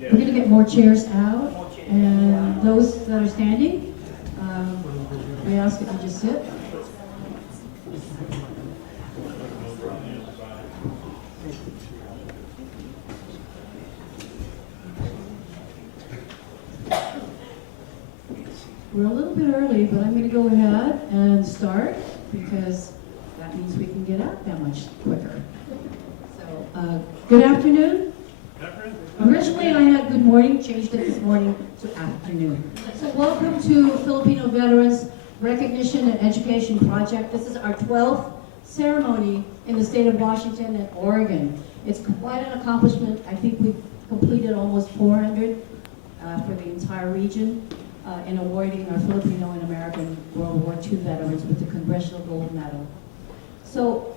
We're going to get more chairs out, and those that are standing, I ask if you just sit. We're a little bit early, but I'm going to go ahead and start because that means we can get out that much quicker. So, good afternoon. Originally I had good morning, changed it this morning to afternoon. So welcome to Filipino Veterans Recognition and Education Project. This is our 12th ceremony in the state of Washington and Oregon. It's quite an accomplishment. I think we've completed almost 400 for the entire region in awarding our Filipino and American World War II veterans with the Congressional Gold Medal. So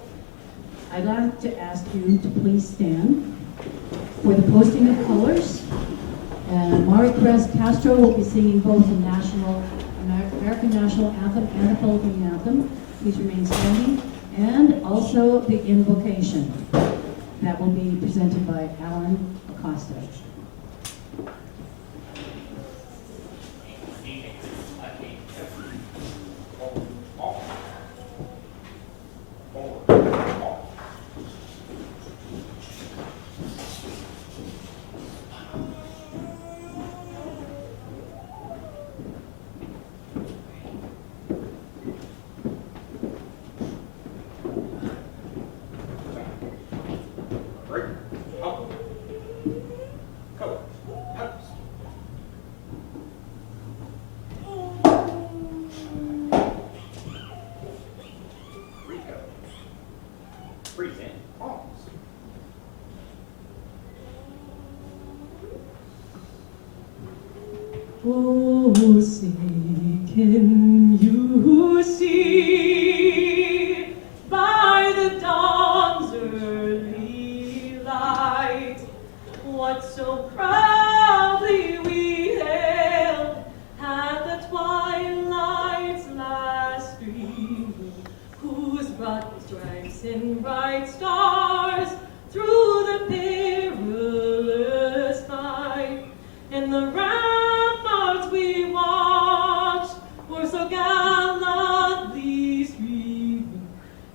I'd like to ask you to please stand for the posting of colors. And Mari Perez Castro will be singing both the American National Anthem and the Philippine Anthem. Please remain standing. And also the invocation that will be presented by Alan Acosta. Oh, say, can you see by the dawn's early light what so proudly we hailed at the twilight's last stream, whose broad stripes and bright stars through the perilous fight and the ramparts we watched were so gallantly streaming,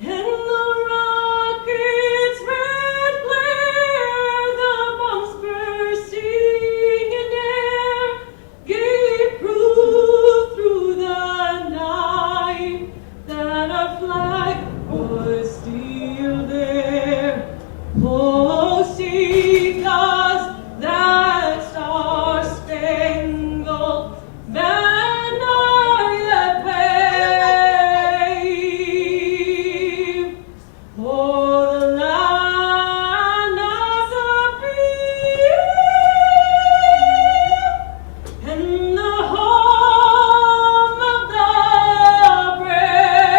and the rockets' red glare, the bombs bursting in air, gave proof through the night that our flag was still there, posting us that star-spangled banner that waved for the land of the free and the home of the brave.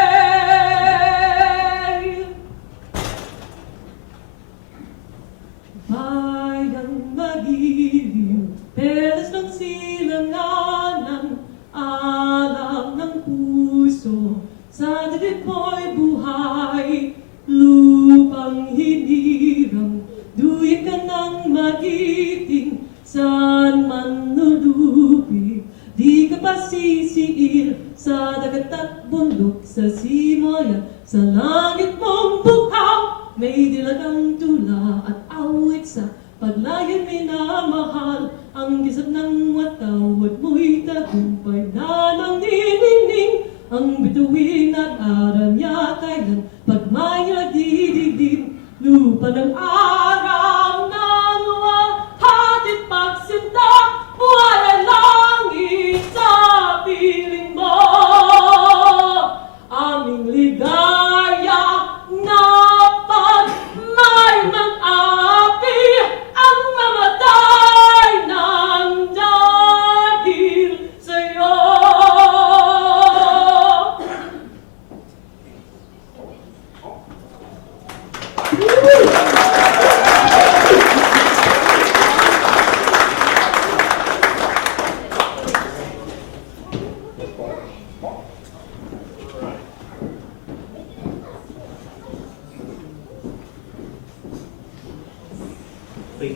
Bayang magiliw, peles ng silanganan, alam ng puso, sa dibdib mo'y buhay, lupang hinirang, duwid ka ng magiting, saan man lulupig, di ka pa sisiil, sa dagat at bundok, sa simoya, sa langit mong bukhaw, may dilagang tula at awit sa paglayan minamahal, ang gisap ng watawat mo'y tagumpay na nanginginig, ang bituin at aranya kailan pagmay nagdidilim, lupa ng araw ng hatid pagsinta, buhay ang langit sa piling mo, aming ligaya na pagmay ng api, ang mamatay ng dahil sa'yo.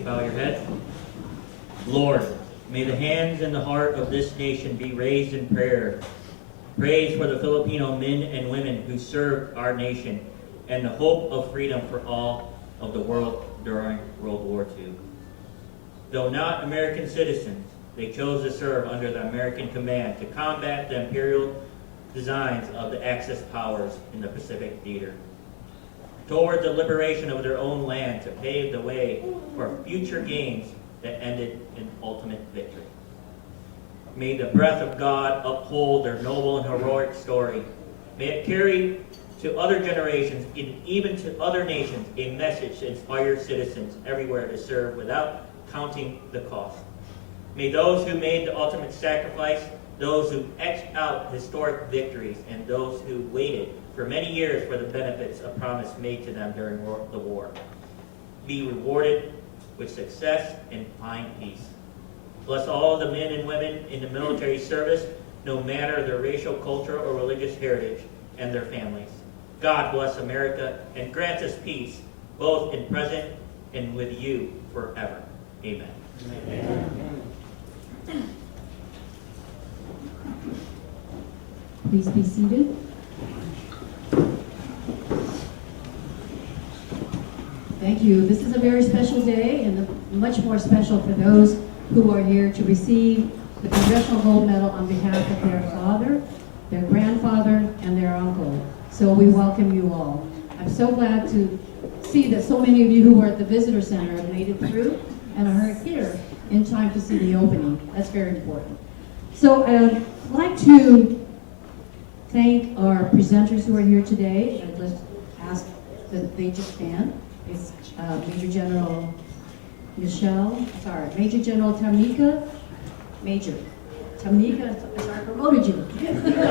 Bow your head. Lord, may the hands and the heart of this nation be raised in prayer. Praise for the Filipino men and women who served our nation and the hope of freedom for all of the world during World War II. Though not American citizens, they chose to serve under the American command to combat the imperial designs of the Axis powers in the Pacific theater, toward the liberation of their own land to pave the way for future gains that ended in ultimate victory. May the breath of God uphold their noble and heroic story. May it carry to other generations and even to other nations a message to inspire citizens everywhere to serve without counting the cost. May those who made the ultimate sacrifice, those who etched out historic victories, and those who waited for many years for the benefits of promise made to them during the war be rewarded with success and find peace. Bless all the men and women in the military service, no matter their racial, cultural, or religious heritage, and their families. God bless America and grant us peace, both in present and with you forever. Amen. Amen. Please be seated. Thank you. This is a very special day, and much more special for those who are here to receive the Congressional Gold Medal on behalf of their father, their grandfather, and their uncle. So we welcome you all. I'm so glad to see that so many of you who were at the Visitor Center have made it through and are here in time to see the opening. That's very important. So I'd like to thank our presenters who are here today, and let's ask that they just stand. It's Major General Major General Tamika, sorry, I promoted you. Major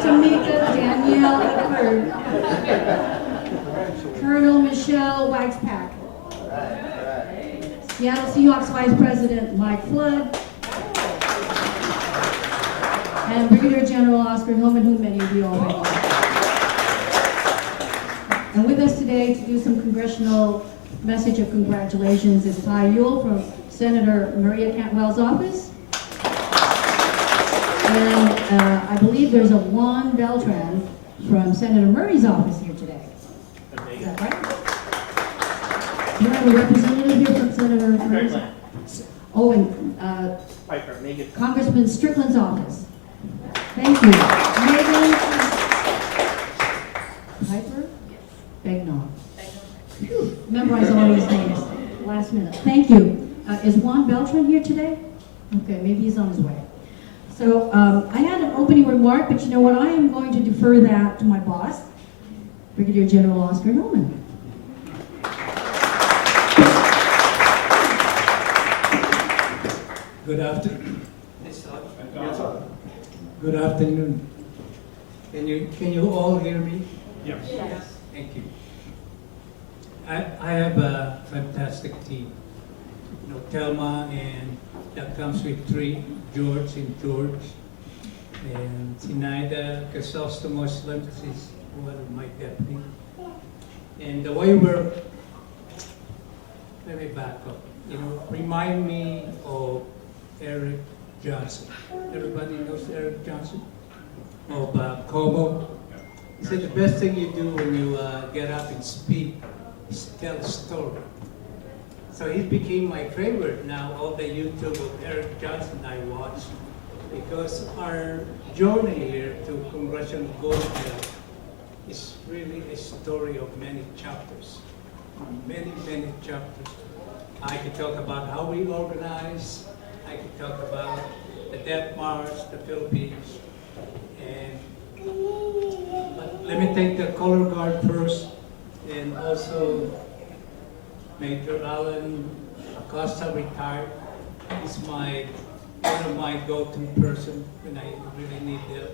Tamika Danielle Eckford. Colonel Michelle Waxpack. Seattle Seahawks Vice President Mike Flood. And Brigadier General Oscar Hillman, who many of you already know. And with us today to do some congressional message of congratulations is Ty Ewell from Senator Maria Cantwell's office. And I believe there's a Juan Beltran from Senator Murray's office here today. Is that right? You have a representative here from Senator Murray's office? Oh, and Congressman Strickland's office. Thank you. Megan Piper? Begnaw. Memorize all these names last minute. Thank you. Is Juan Beltran here today? Okay, maybe he's on his way. So I had an opening remark, but you know what? I am going to defer that to my boss, Brigadier General Oscar Hillman. Good afternoon. Good afternoon. Can you all hear me? Yes. Yes. Thank you. I have a fantastic team. You know, Telma, and that comes with three, George and George. And Sinaida Chrysostomos is one of my deputy. And the way we're, let me back up. You know, remind me of Eric Johnson. Everybody knows Eric Johnson? Of Como. He said the best thing you do when you get up and speak is tell a story. So he became my favorite now, all the YouTube of Eric Johnson I watch, because our journey here to Congressional Gold Medal is really a story of many chapters. Many, many chapters. I could talk about how we organize. I could talk about the Death March, the Philippines, and but let me thank the color guard first, and also Major Alan Acosta, retired. He's one of my go-to person when I really need help.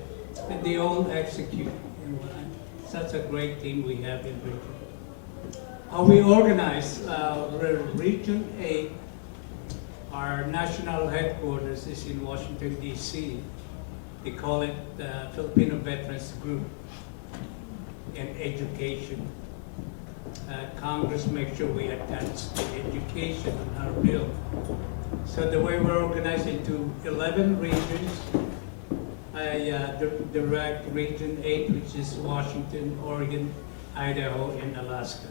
And they all execute. And such a great team we have in Region. How we organize, we're Region 8. Our national headquarters is in Washington, D.C. They call it the Filipino Veterans Group. and education. Congress makes sure we attach the education on our bill. So the way we're organized into 11 regions, I direct Region 8, which is Washington, Oregon, Idaho, and Alaska.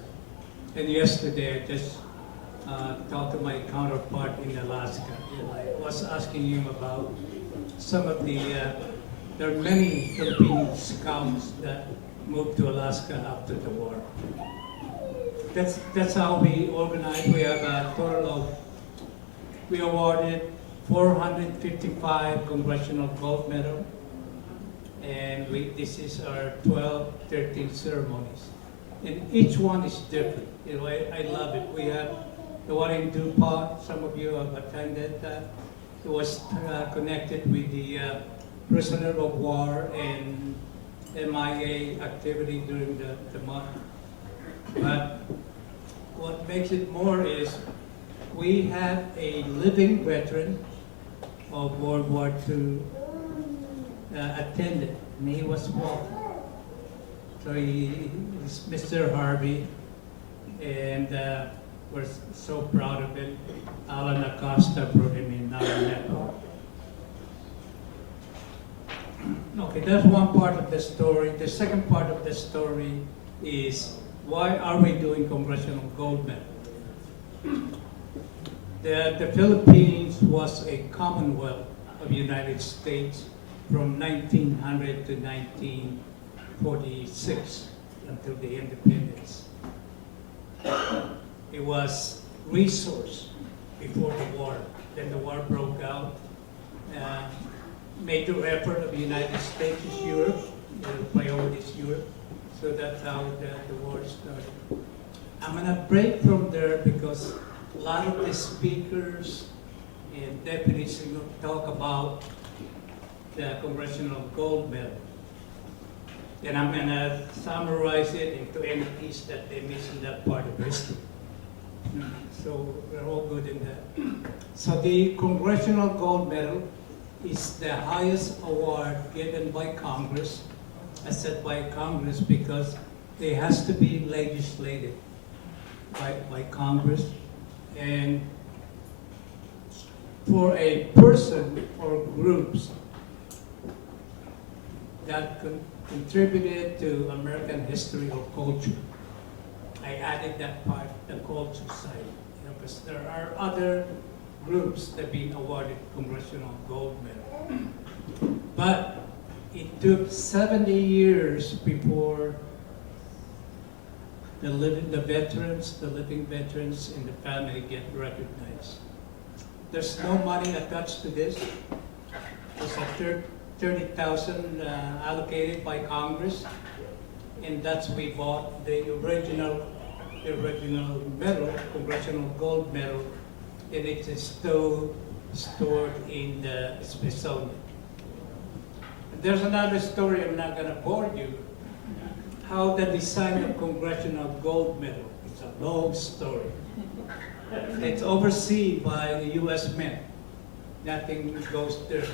And yesterday I just talked to my counterpart in Alaska. And I was asking him about some of the, there are many Philippine scouts that moved to Alaska after the war. That's how we organize. We have a total of, we awarded 455 Congressional Gold Medal, and this is our 12th, 13th ceremonies. And each one is different. You know, I love it. We have the one in DuPont, some of you have attended that. It was connected with the prisoner of war and MIA activity during the month. But what makes it more is we have a living veteran of World War II attended, and he was walking. So he is Mr. Harvey, and we're so proud of it. Alan Acosta brought him in our network. Okay, that's one part of the story. The second part of the story is, why are we doing Congressional Gold Medal? The Philippines was a Commonwealth of the United States from 1900 to 1946 until the independence. It was resource before the war. Then the war broke out. Major effort of the United States is Europe. The priority is Europe. So that's how the war started. I'm going to break from there because a lot of the speakers and deputies will talk about the Congressional Gold Medal. And I'm going to summarize it into any piece that they miss in that part of history. So we're all good in that. So the Congressional Gold Medal is the highest award given by Congress. I said by Congress because it has to be legislated by Congress. And for a person or groups that contributed to American history or culture, I added that part, the culture side. Because there are other groups that have been awarded Congressional Gold Medal. But it took 70 years before the living veterans and the family get recognized. There's no money attached to this. There's a $30,000 allocated by Congress, and that's we bought the original medal, Congressional Gold Medal, and it is still stored in the Smithsonian. There's another story, I'm not going to bore you, how the design of Congressional Gold Medal. It's a long story. It's overseen by the U.S. Mint. Nothing goes there.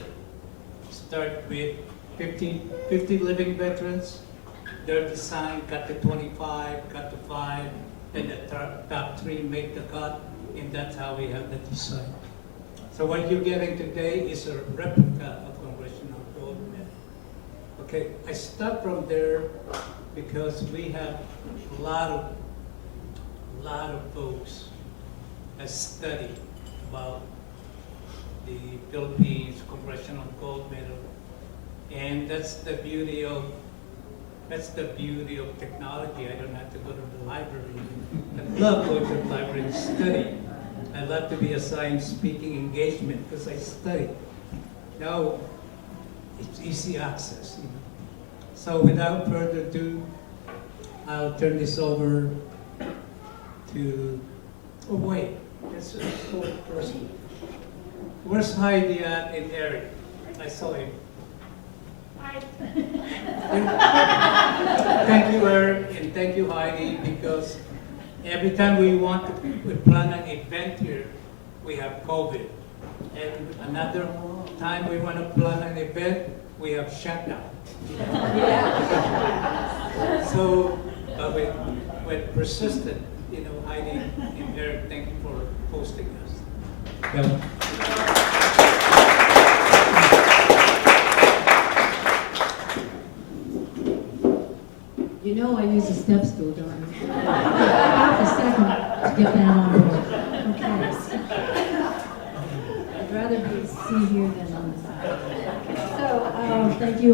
Start with 50 living veterans. Their design cut to 25, cut to 5, and the top 3 make the cut, and that's how we have the design. So what you're getting today is a replica of Congressional Gold Medal. Okay, I start from there because we have a lot of folks that study about the Philippines Congressional Gold Medal, and that's the beauty of technology. I don't have to go to the library. I love going to the library and study. I love to be assigned speaking engagement because I study. Now it's easy access. So without further ado, I'll turn this over to. Oh wait, that's a fourth person. Where's Heidi at and Eric? I saw him. Hi. Thank you, Eric, and thank you, Heidi, because every time we plan an event here, we have COVID. And another time we want to plan an event, we have shutdown. So, with persistent, Heidi and Eric, thank you for hosting us. Yeah. You know I use a step stool, don't I? Half a second to get that on board. Okay. I'd rather be see here than on the side. So, thank you,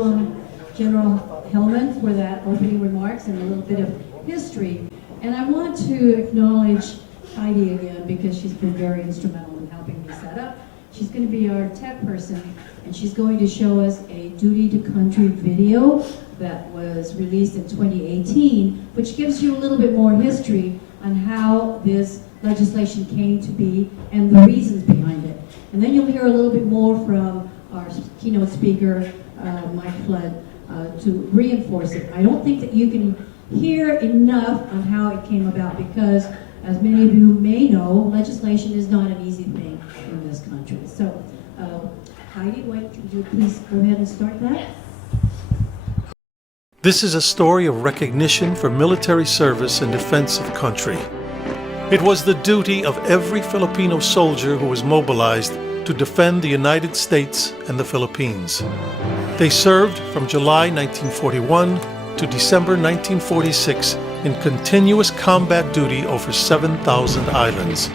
General Hellman, for that opening remarks and a little bit of history. And I want to acknowledge Heidi again because she's been very instrumental in helping me set up. She's going to be our tech person, and she's going to show us a duty to country video that was released in 2018, which gives you a little bit more history on how this legislation came to be and the reasons behind it. And then you'll hear a little bit more from our keynote speaker, Mike Flood, to reinforce it. I don't think that you can hear enough on how it came about because, as many of you may know, legislation is not an easy thing in this country. So, Heidi, would you please go ahead and start that? This is a story of recognition for military service and defense of country. It was the duty of every Filipino soldier who was mobilized to defend the United States and the Philippines. They served from July 1941 to December 1946 in continuous combat duty over 7,000 islands.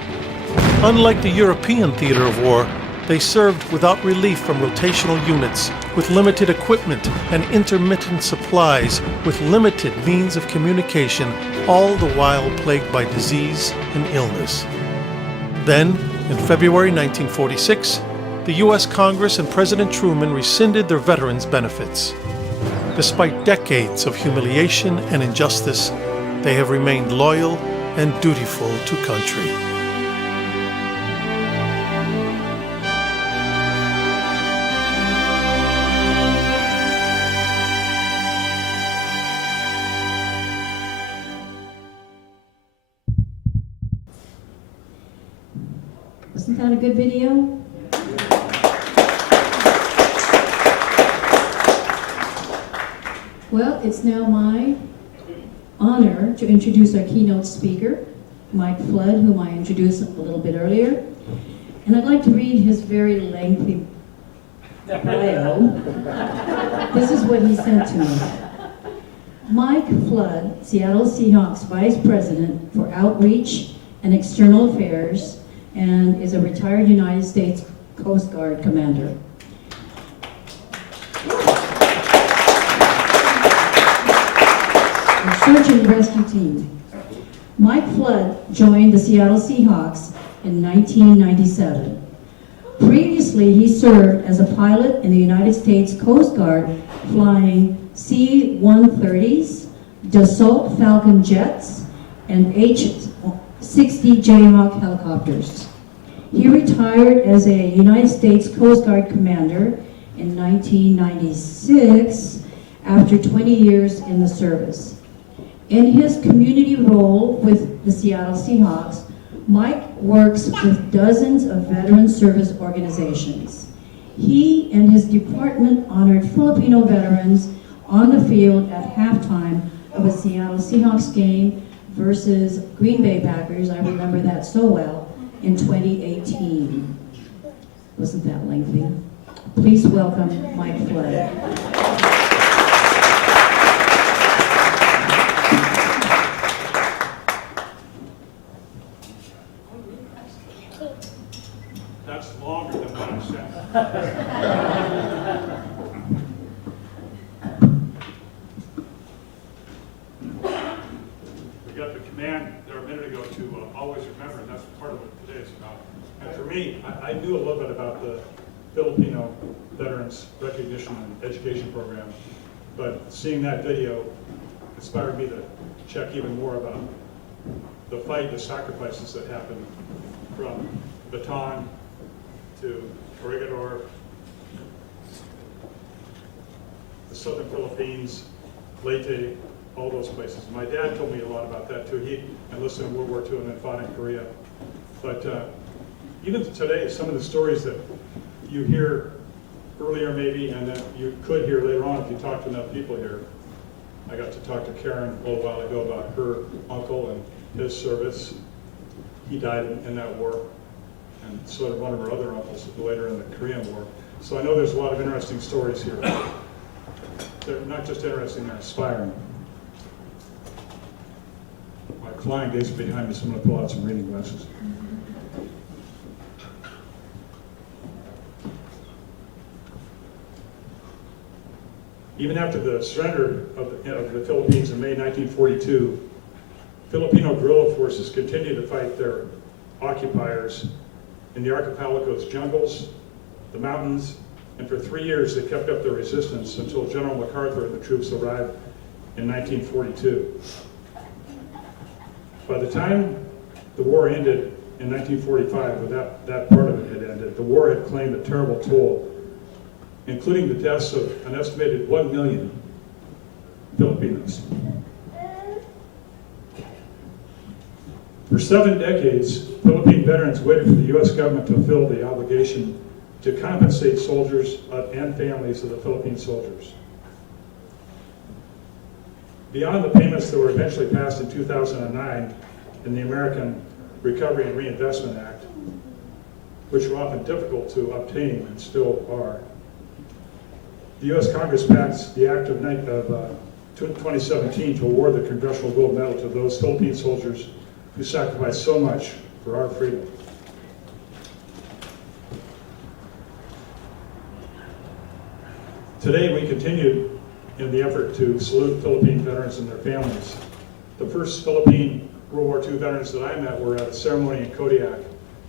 Unlike the European theater of war, they served without relief from rotational units, with limited equipment and intermittent supplies, with limited means of communication, all the while plagued by disease and illness. Then, in February 1946, the U.S. Congress and President Truman rescinded their veterans' benefits. Despite decades of humiliation and injustice, they have remained loyal and dutiful to country. Wasn't that a good video? Well, it's now my honor to introduce our keynote speaker, Mike Flood, whom I introduced a little bit earlier. And I'd like to read his very lengthy bio. This is what he sent to me. Mike Flood, Seattle Seahawks Vice President for Outreach and External Affairs, and is a retired United States Coast Guard commander. A search and rescue team. Mike Flood joined the Seattle Seahawks in 1997. Previously, he served as a pilot in the United States Coast Guard, flying C-130s, Dassault Falcon jets, and H-60 Jayhawk helicopters. He retired as a United States Coast Guard commander in 1996 after 20 years in the service. In his community role with the Seattle Seahawks, Mike works with dozens of veteran service organizations. He and his department honored Filipino veterans on the field at halftime of a Seattle Seahawks game versus Green Bay Packers, I remember that so well, in 2018. Wasn't that lengthy? Please welcome Mike Flood. That's longer than what I said. We got the command there a minute ago to always remember, and that's part of what today is about. And for me, I knew a little bit about the Filipino Veterans Recognition and Education Program, but seeing that video inspired me to check even more about the fight, the sacrifices that happened from Bataan to Corregidor, the southern Philippines, Leyte, all those places. My dad told me a lot about that too. He enlisted in World War II and then fought in Korea. But even today, some of the stories that you hear earlier maybe, and that you could hear later on if you talk to enough people here, I got to talk to Karen a little while ago about her uncle and his service. He died in that war, and so did one of her other uncles later in the Korean War. So I know there's a lot of interesting stories here. They're not just interesting, they're inspiring. My flying days are behind me, so I'm going to pull out some reading glasses. Even after the surrender of the Philippines in May 1942, Filipino guerrilla forces continued to fight their occupiers in the archipelago's jungles, the mountains, and for 3 years they kept up their resistance until General MacArthur and the troops arrived in 1942. By the time the war ended in 1945, or that part of it had ended, the war had claimed a terrible toll, including the deaths of an estimated 1 million Filipinos. For 7 decades, Philippine veterans waited for the U.S. government to fulfill the obligation to compensate soldiers and families of the Philippine soldiers. Beyond the payments that were eventually passed in 2009 in the American Recovery and Reinvestment Act, which were often difficult to obtain and still are, the U.S. Congress passed the Act of 2017 to award the Congressional Gold Medal to those Philippine soldiers who sacrificed so much for our freedom. Today we continue in the effort to salute Philippine veterans and their families. The first Philippine World War II veterans that I met were at a ceremony in Kodiak.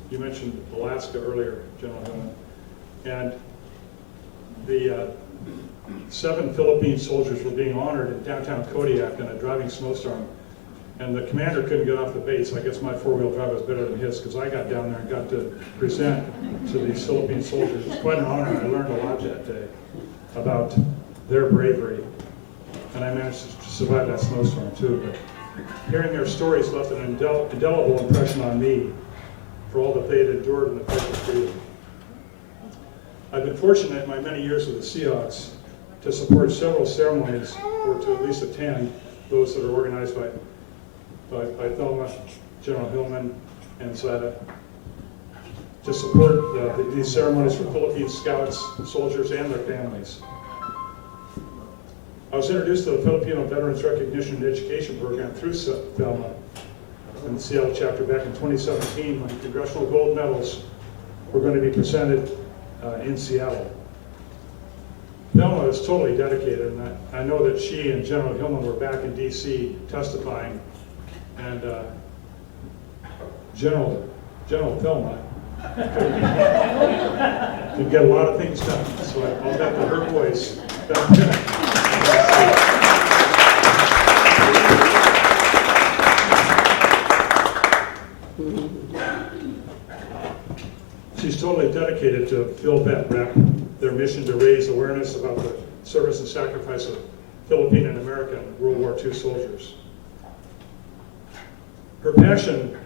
You mentioned Alaska earlier, General Hillman. And the 7 Philippine soldiers were being honored in downtown Kodiak in a driving snowstorm. And the commander couldn't get off the base. I guess my 4-wheel drive was better than his because I got down there and got to present to these Philippine soldiers. It was quite an honor, and I learned a lot that day about their bravery. And I managed to survive that snowstorm too. But hearing their stories left an indelible impression on me for all that they had endured in the fight for freedom. I've been fortunate in my many years with the Seahawks to support several ceremonies, or to at least attend those that are organized by Thelma, General Hillman, and Zeta, to support these ceremonies for Philippine scouts, soldiers, and their families. I was introduced to the Filipino Veterans Recognition and Education Program through Thelma in the Seattle chapter back in 2017 when Congressional Gold Medals were going to be presented in Seattle. Thelma is totally dedicated, and I know that she and General Hillman were back in D.C. testifying, and General Thelma could get a lot of things done, so I'll bet that her voice back then. She's totally dedicated to Philvet Rep, their mission to raise awareness about the service and sacrifice of Philippine and American World War II soldiers. Her passion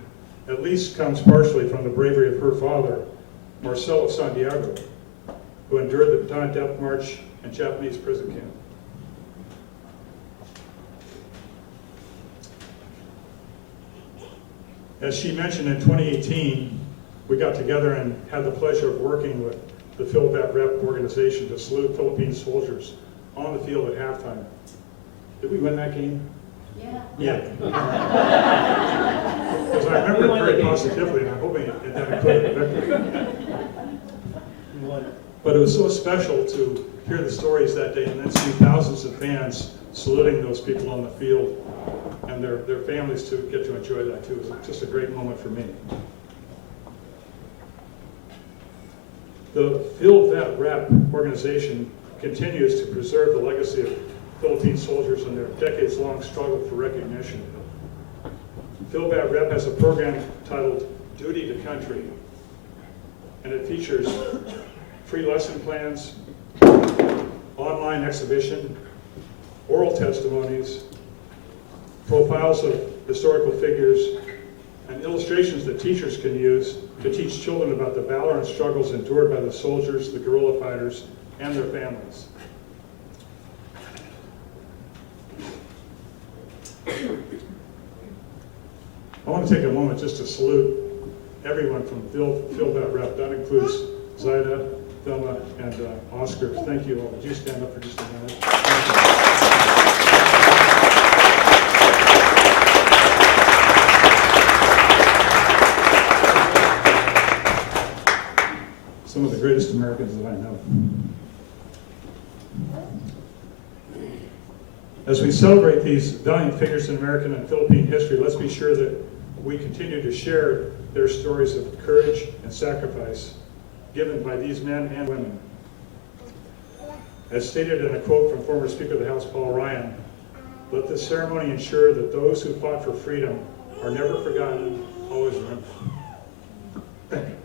at least comes partially from the bravery of her father, Marcelo Santiago, who endured the Bataan Death March and Japanese prison camp. As she mentioned, in 2018, we got together and had the pleasure of working with the Philvet Rep organization to salute Philippine soldiers on the field at halftime. Did we win that game? Yeah. Because I remember it very positively, and I'm hoping it included the victory. But it was so special to hear the stories that day and then see thousands of fans saluting those people on the field and their families to get to enjoy that too. It was just a great moment for me. The Philvet Rep organization continues to preserve the legacy of Philippine soldiers and their decades-long struggle for recognition. Philvet Rep has a program titled Duty to Country, and it features free lesson plans, online exhibition, oral testimonies, profiles of historical figures, and illustrations that teachers can use to teach children about the valor and struggles endured by the soldiers, the guerrilla fighters, and their families. want to take a moment just to salute everyone from Phil Rep. That includes Zaida, Thelma, and Oscar. Thank you all. Would you stand up for just a minute? Thank you. Some of the greatest Americans that I know. As we celebrate these valiant figures in American and Philippine history, let's be sure that we continue to share their stories of courage and sacrifice given by these men and women. As stated in a quote from former Speaker of the House, Paul Ryan, let this ceremony ensure that those who fought for freedom are never forgotten, always remembered. Thank you.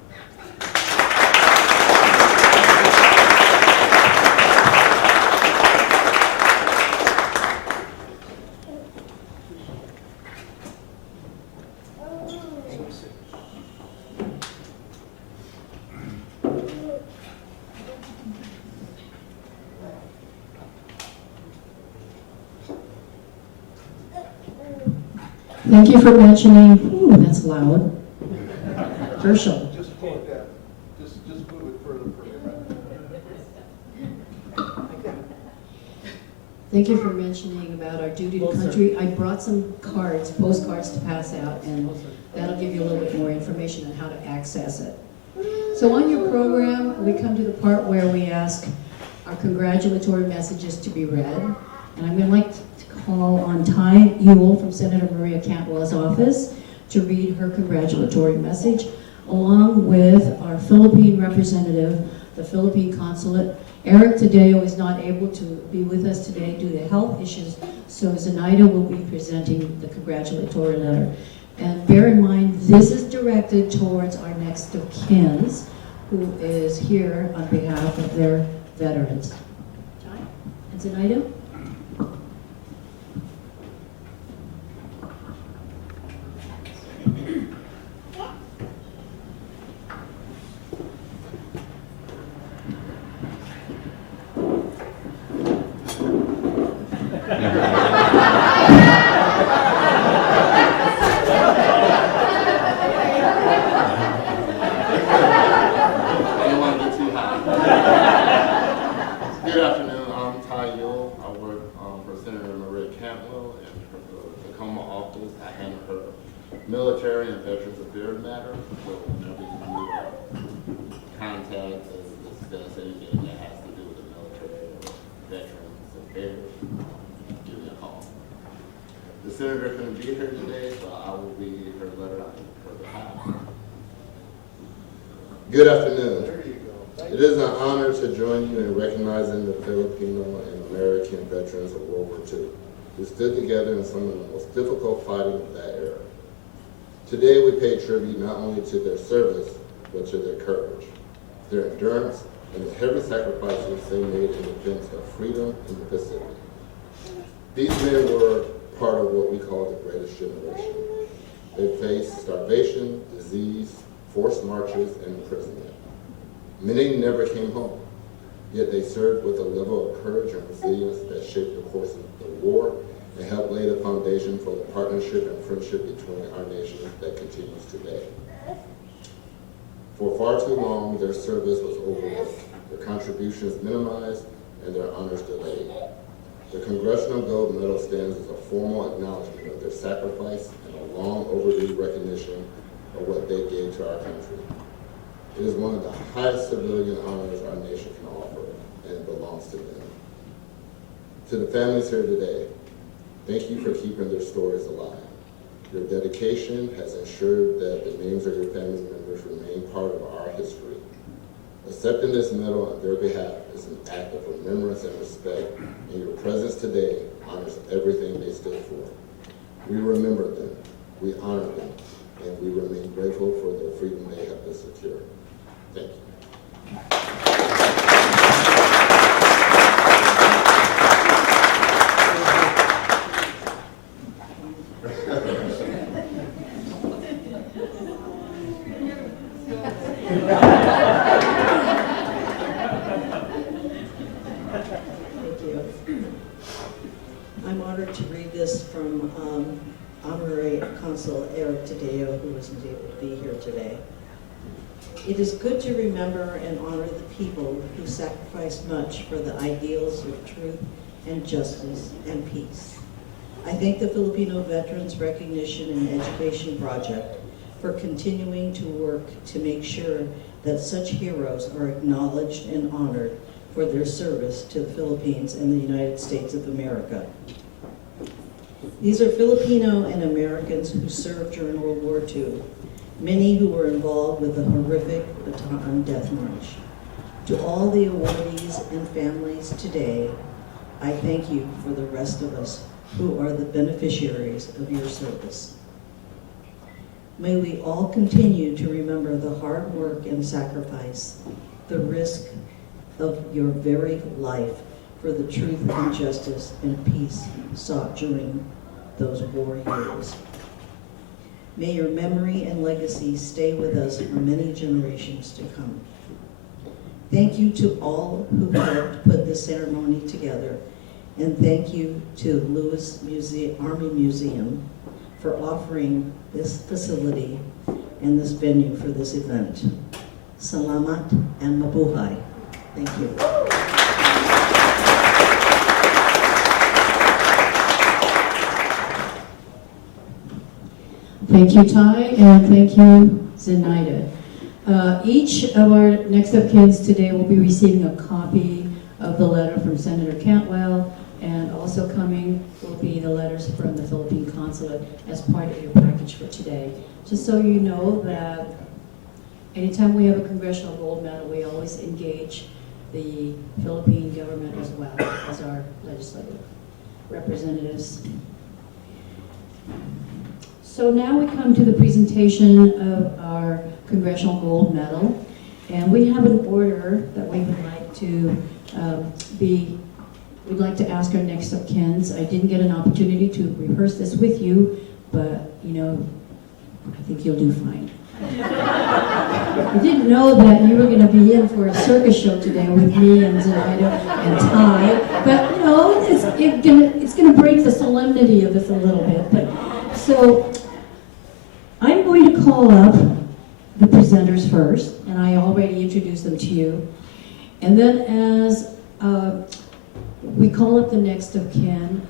Thank you for mentioning, ooh, that's loud. Herschel. Just pull it down. Just move it further for me. Thank you for mentioning about our duty to country. I brought some cards, postcards to pass out, and that'll give you a little bit more information on how to access it. So on your program, we come to the part where we ask our congratulatory messages to be read. And I'm going to like to call on Ty Ewell from Senator Maria Cantwell's office to read her congratulatory message, along with our Philippine representative, the Philippine consulate. Eric Tadeo is not able to be with us today due to health issues, so Zenaida will be presenting the congratulatory letter. And bear in mind, this is directed towards our next of kins, who is here on behalf of their veterans. Ty and Zenaida? Military and Veterans Affairs matters, so whenever you contact or discuss anything that has to do with the military or veterans affairs, give me a call. The senator couldn't be here today, so I will read her letter on her behalf. Good afternoon. There you go. It is an honor to join you in recognizing the Filipino and American veterans of World War II, who stood together in some of the most difficult fighting of that era. Today we pay tribute not only to their service, but to their courage, their endurance, and the heavy sacrifices they made in defense of freedom in the Pacific. These men were part of what we call the greatest generation. They faced starvation, disease, forced marches, and imprisonment. Many never came home, yet they served with a level of courage and resilience that shaped the course of the war and helped lay the foundation for the partnership and friendship between our nations that continues today. For far too long, their service was overlooked, their contributions minimized, and their honors delayed. The Congressional Gold Medal stands as a formal acknowledgement of their sacrifice and a long overdue recognition of what they gave to our country. It is one of the highest civilian honors our nation can offer, and it belongs to them. To the families here today, thank you for keeping their stories alive. Your dedication has ensured that the names of your family members remain part of our history. Accepting this medal on their behalf is an act of remembrance and respect, and your presence today honors everything they stood for. We remember them, we honor them, and we remain grateful for the freedom they helped us secure. Thank you. Council, Eric Tadeo, who wasn't able to be here today. It is good to remember and honor the people who sacrificed much for the ideals of truth and justice and peace. I thank the Filipino Veterans Recognition and Education Project for continuing to work to make sure that such heroes are acknowledged and honored for their service to the Philippines and the United States of America. These are Filipino and Americans who served during World War II, many who were involved with the horrific Bataan Death March. To all the awardees and families today, I thank you for the rest of us who are the beneficiaries of your service. May we all continue to remember the hard work and sacrifice, the risk of your very life for the truth and justice and peace sought during those war years. May your memory and legacy stay with us for many generations to come. Thank you to all who helped put this ceremony together, and thank you to Lewis Army Museum for offering this facility and this venue for this event. Salamat and mabuhay. Thank you. Thank you, Ty, and thank you, Zenaida. Each of our next of kins today will be receiving a copy of the letter from Senator Cantwell, and also coming will be the letters from the Philippine Consulate as part of your package for today. Just so you know that anytime we have a Congressional Gold Medal, we always engage the Philippine government as well as our legislative representatives. So now we come to the presentation of our Congressional Gold Medal, and we have an order that we would like to we'd like to ask our next of kins. I didn't get an opportunity to rehearse this with you, but you know, I think you'll do fine. I didn't know that you were going to be in for a circus show today with me and Zenaida and Ty, but you know, it's gonna break the solemnity of this a little bit. But so I'm going to call up the presenters first, and I already introduced them to you. And then as we call up the next of kin,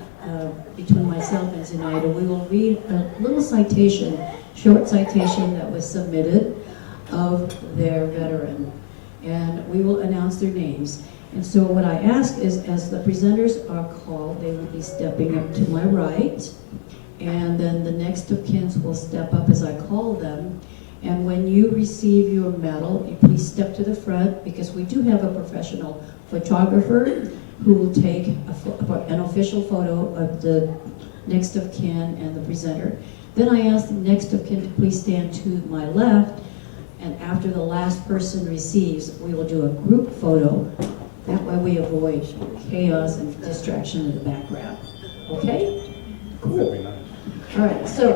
between myself and Zenaida, we will read a little citation, short citation that was submitted of their veteran. And we will announce their names. And so what I ask is, as the presenters are called, they will be stepping up to my right. And then the next of kins will step up as I call them. And when you receive your medal, you please step to the front, because we do have a professional photographer who will take an official photo of the next of kin and the presenter. Then I ask the next of kin to please stand to my left, and after the last person receives, we will do a group photo. That way we avoid chaos and distraction in the background. Okay? Cool. All right, so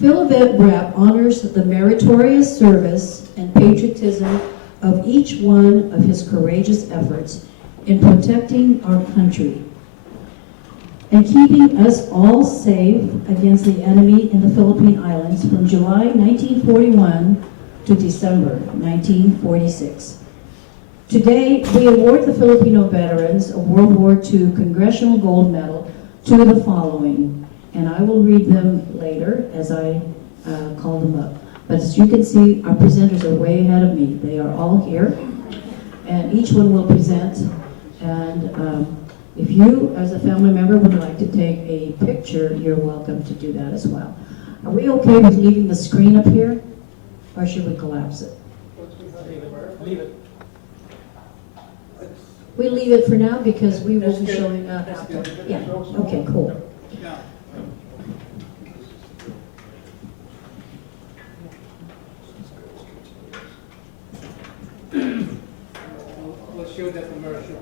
Philippine Rep honors the meritorious service and patriotism of each one of his courageous efforts in protecting our country and keeping us all safe against the enemy in the Philippine Islands from July 1941 to December 1946. Today, we award the Filipino veterans a World War II Congressional Gold Medal to the following, and I will read them later as I call them up. But as you can see, our presenters are way ahead of me. They are all here, and each one will present. And if you, as a family member, would like to take a picture, you're welcome to do that as well. Are we okay with leaving the screen up here, or should we collapse it? Leave it. We leave it for now because we will be showing up after. Yeah, okay, cool. We'll show the commercial.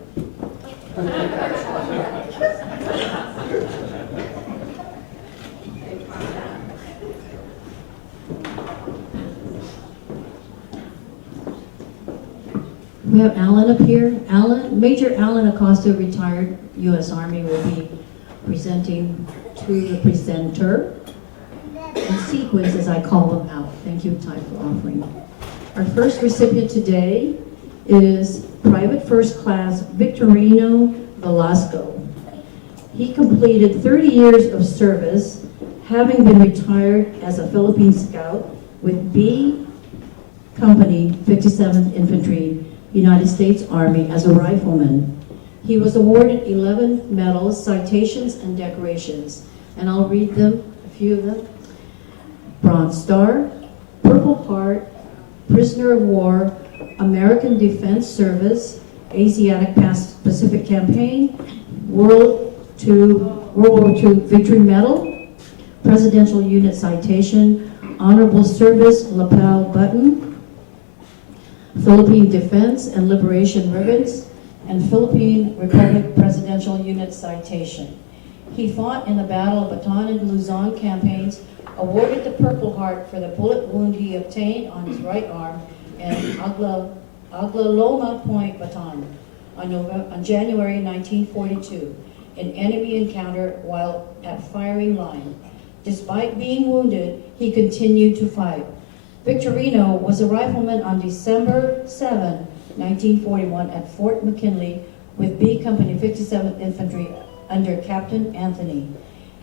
We have Alan up here. Alan, Major Alan Acosta, retired U.S. Army, will be presenting to the presenter in sequence as I call them out. Thank you, Ty, for offering. Our first recipient today is Private First Class Victorino Velasco. He completed 30 years of service, having been retired as a Philippine Scout with B Company 57th Infantry, United States Army as a rifleman. He was awarded 11 medals, citations, and decorations, and I'll read them, a few of them. Bronze Star, Purple Heart, Prisoner of War, American Defense Service, Asiatic Pacific Campaign, World War II Victory Medal, Presidential Unit Citation, Honorable Service Lapel Button, Philippine Defense and Liberation Ribbons, and Philippine Republic Presidential Unit Citation. He fought in the Battle of Bataan and Luzon campaigns, awarded the Purple Heart for the bullet wound he obtained on his right arm in Aglaloma Point, Bataan, on January 1942, an enemy encounter while at firing line. Despite being wounded, he continued to fight. Victorino was a rifleman on December 7, 1941 at Fort McKinley with B Company 57th Infantry under Captain Anthony.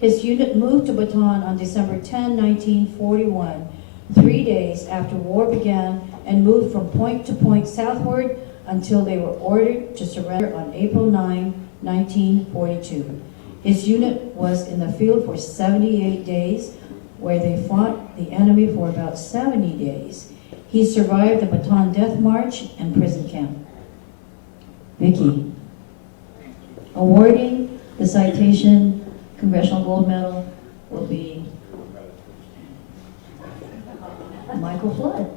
His unit moved to Bataan on December 10, 1941, 3 days after war began, and moved from point to point southward until they were ordered to surrender on April 9, 1942. His unit was in the field for 78 days, where they fought the enemy for about 70 days. He survived the Bataan Death March and prison camp. Vicki. Awarding the citation Congressional Gold Medal will be Michael Flood.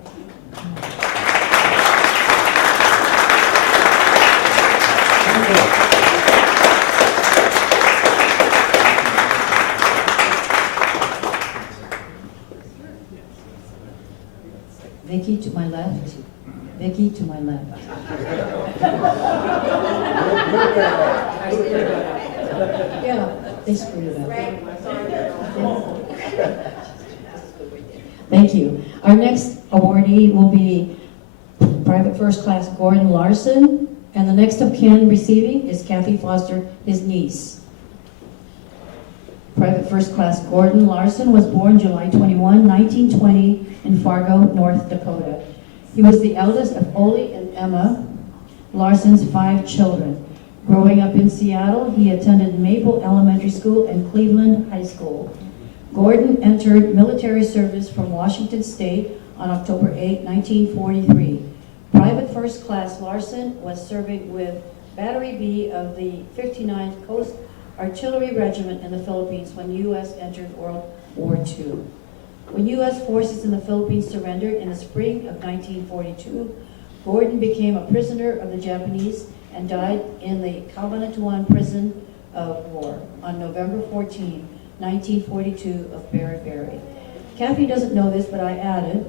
Vicki to my left. Vicki to my left. Yeah, they screwed it up. Thank you. Our next awardee will be Private First Class Gordon Larson, and the next of kin receiving is Kathy Foster, his niece. Private First Class Gordon Larson was born July 21, 1920 in Fargo, North Dakota. He was the eldest of Ole and Emma Larson's 5 children. Growing up in Seattle, he attended Maple Elementary School and Cleveland High School. Gordon entered military service from Washington State on October 8, 1943. Private First Class Larson was serving with Battery B of the 59th Coast Artillery Regiment in the Philippines when U.S. entered World War II. When U.S. forces in the Philippines surrendered in the spring of 1942, Gordon became a prisoner of the Japanese and died in the Cabanatuan Prison of War on November 14, 1942 of Berry. Kathy doesn't know this, but I added,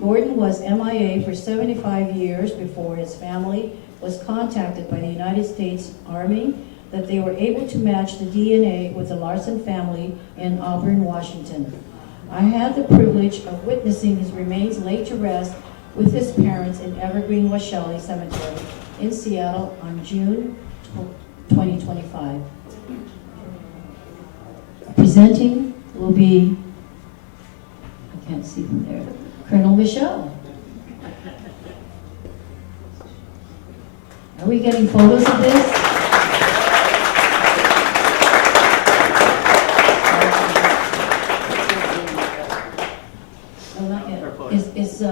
Gordon was MIA for 75 years before his family was contacted by the United States Army that they were able to match the DNA with the Larson family in Auburn, Washington. I had the privilege of witnessing his remains laid to rest with his parents in Evergreen Washelli Cemetery in Seattle on June 2025. Presenting will be, I can't see from there, Colonel Michelle. Are we getting photos of this? No, not yet. Is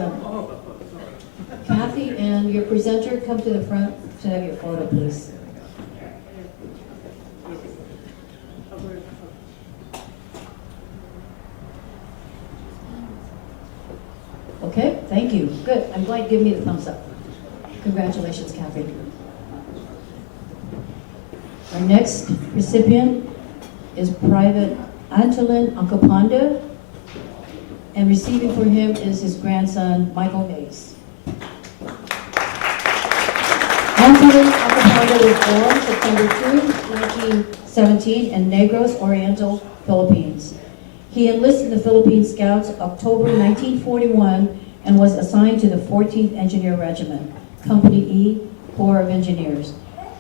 Kathy and your presenter come to the front to have your photo, please? Okay, thank you. Good. I'm glad you gave me the thumbs up. Congratulations, Kathy. Our next recipient is Private Antolin Acopanda, and receiving for him is his grandson, Michael Hayes. Antolin Acopanda. Hernando was born September 2, 1917 in Negros Oriental, Philippines. He enlisted in the Philippine Scouts October 1941 and was assigned to the 14th Engineer Regiment, Company E, Corps of Engineers.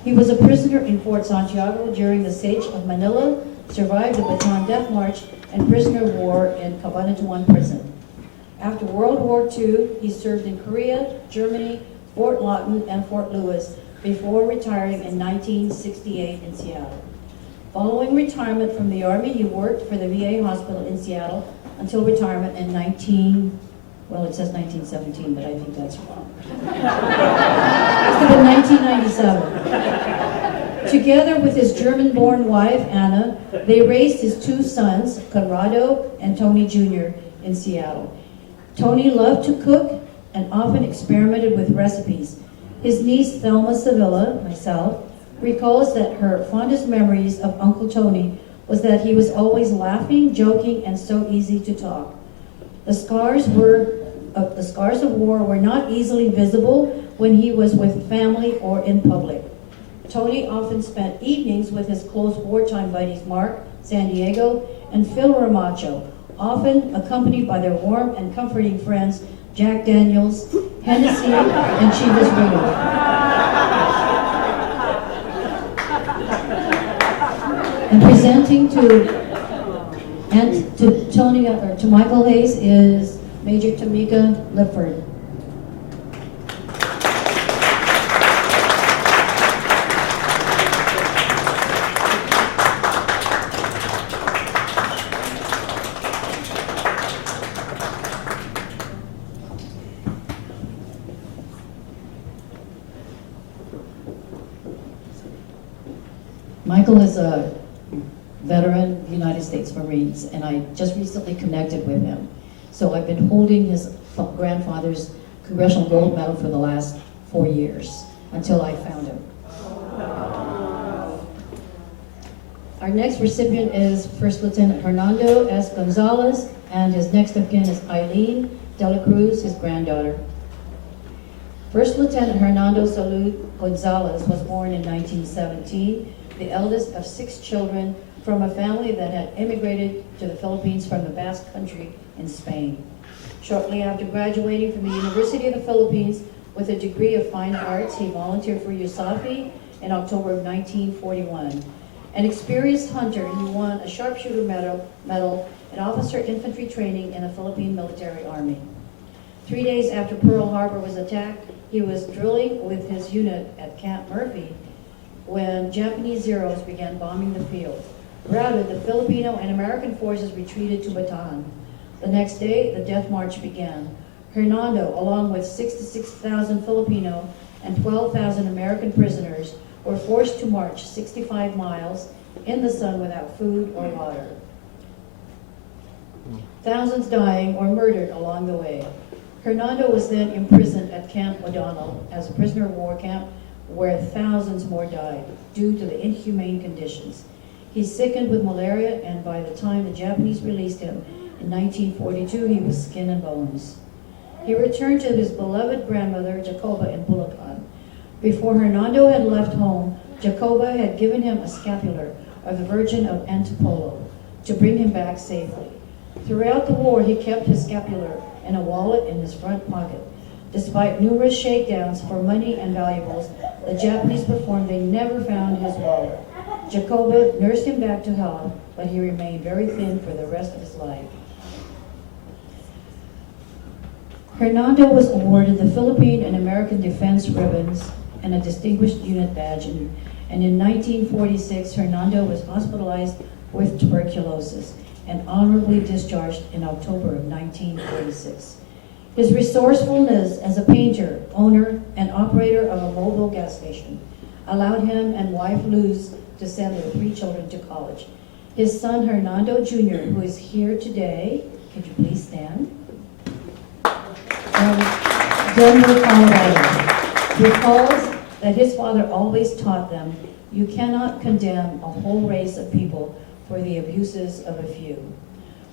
He was a prisoner in Fort Santiago during the siege of Manila, survived the Bataan Death March, and prisoner of war in Cabanatuan Prison. After World War II, he served in Korea, Germany, Fort Lawton, and Fort Lewis before retiring in 1968 in Seattle. Following retirement from the Army, he worked for the VA hospital in Seattle until retirement in 1917, but I think that's wrong. Must have been 1997. Together with his German-born wife, Anna, they raised his two sons, Conrado and Tony Jr., in Seattle. Tony loved to cook and often experimented with recipes. His niece, Thelma Sevilla, myself, recalls that her fondest memories of Uncle Tony was that he was always laughing, joking, and so easy to talk. The scars of war were not easily visible when he was with family or in public. Tony often spent evenings with his close wartime buddies Mark, San Diego, and Phil Ramacho, often accompanied by their warm and comforting friends Jack Daniels, Hennessy, and Chivas Regal. And presenting to Tony or to Michael Hayes is Major Tamika Lifford. Michael is a veteran of the United States Marines, and I just recently connected with him. So I've been holding his grandfather's Congressional Gold Medal for the last 4 years, until I found him. Our next recipient is First Lieutenant Hernando S. Gonzalez, and his next of kin is Eileen Dela Cruz, his granddaughter. First Lieutenant Hernando Salud Gonzalez was born in 1917, the eldest of 6 children from a family that had immigrated to the Philippines from the Basque Country in Spain. Shortly after graduating from the University of the Philippines with a degree of fine arts, he volunteered for USAFI in October of 1941. An experienced hunter, he won a sharpshooter medal and officer infantry training in the Philippine Military Army. 3 days after Pearl Harbor was attacked, he was drilling with his unit at Camp Murphy when Japanese Zeros began bombing the field. Routed, the Filipino and American forces retreated to Bataan. The next day, the death march began. Hernando, along with 66,000 Filipino and 12,000 American prisoners, were forced to march 65 miles in the sun without food or water. Thousands dying or murdered along the way. Hernando was then imprisoned at Camp O'Donnell as a prisoner of war camp, where thousands more died due to the inhumane conditions. He sickened with malaria, and by the time the Japanese released him in 1942, he was skin and bones. He returned to his beloved grandmother, Jacoba, in Bulacan. Before Hernando had left home, Jacoba had given him a scapular of the Virgin of Antipolo to bring him back safely. Throughout the war, he kept his scapular in a wallet in his front pocket. Despite numerous shakedowns for money and valuables the Japanese performed, they never found his wallet. Jacoba nursed him back to health, but he remained very thin for the rest of his life. Hernando was awarded the Philippine and American Defense Ribbons and a Distinguished Unit Badge, and in 1946, Hernando was hospitalized with tuberculosis and honorably discharged in October of 1946. His resourcefulness as a painter, owner, and operator of a mobile gas station allowed him and wife Luz to send their 3 children to college. His son Hernando Jr., who is here today, could you please stand? From Denver, Colorado, recalls that his father always taught them, you cannot condemn a whole race of people for the abuses of a few.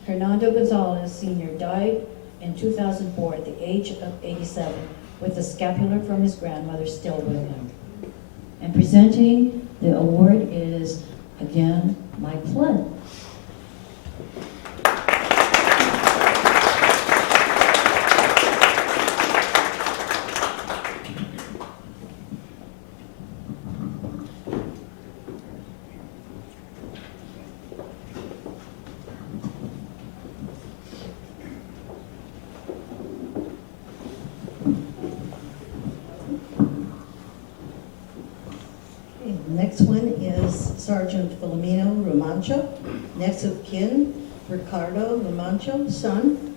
Hernando Gonzalez Sr. died in 2004 at the age of 87, with the scapular from his grandmother still with him. And presenting the award is, again, Mike Flood. Next one is Sergeant Filomeno Romancho. Next of kin, Ricardo Romancho, son.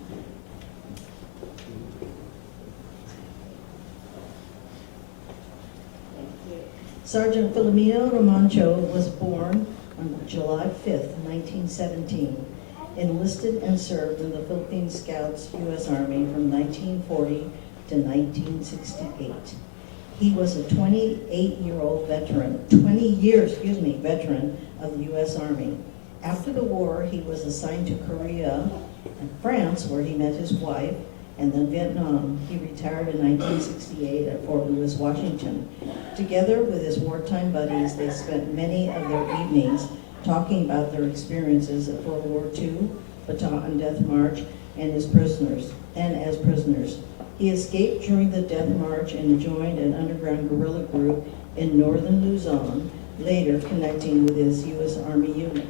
Sergeant Filomeno Romancho was born on July 5th, 1917. Enlisted and served in the Philippine Scouts U.S. Army from 1940 to 1968. He was a 28-year-old veteran, 20 years, veteran of the U.S. Army. After the war, he was assigned to Korea and France, where he met his wife, and then Vietnam. He retired in 1968 at Fort Lewis, Washington. Together with his wartime buddies, they spent many of their evenings talking about their experiences at World War II, Bataan Death March, and as prisoners. He escaped during the Death March and joined an underground guerrilla group in northern Luzon, later connecting with his U.S. Army unit.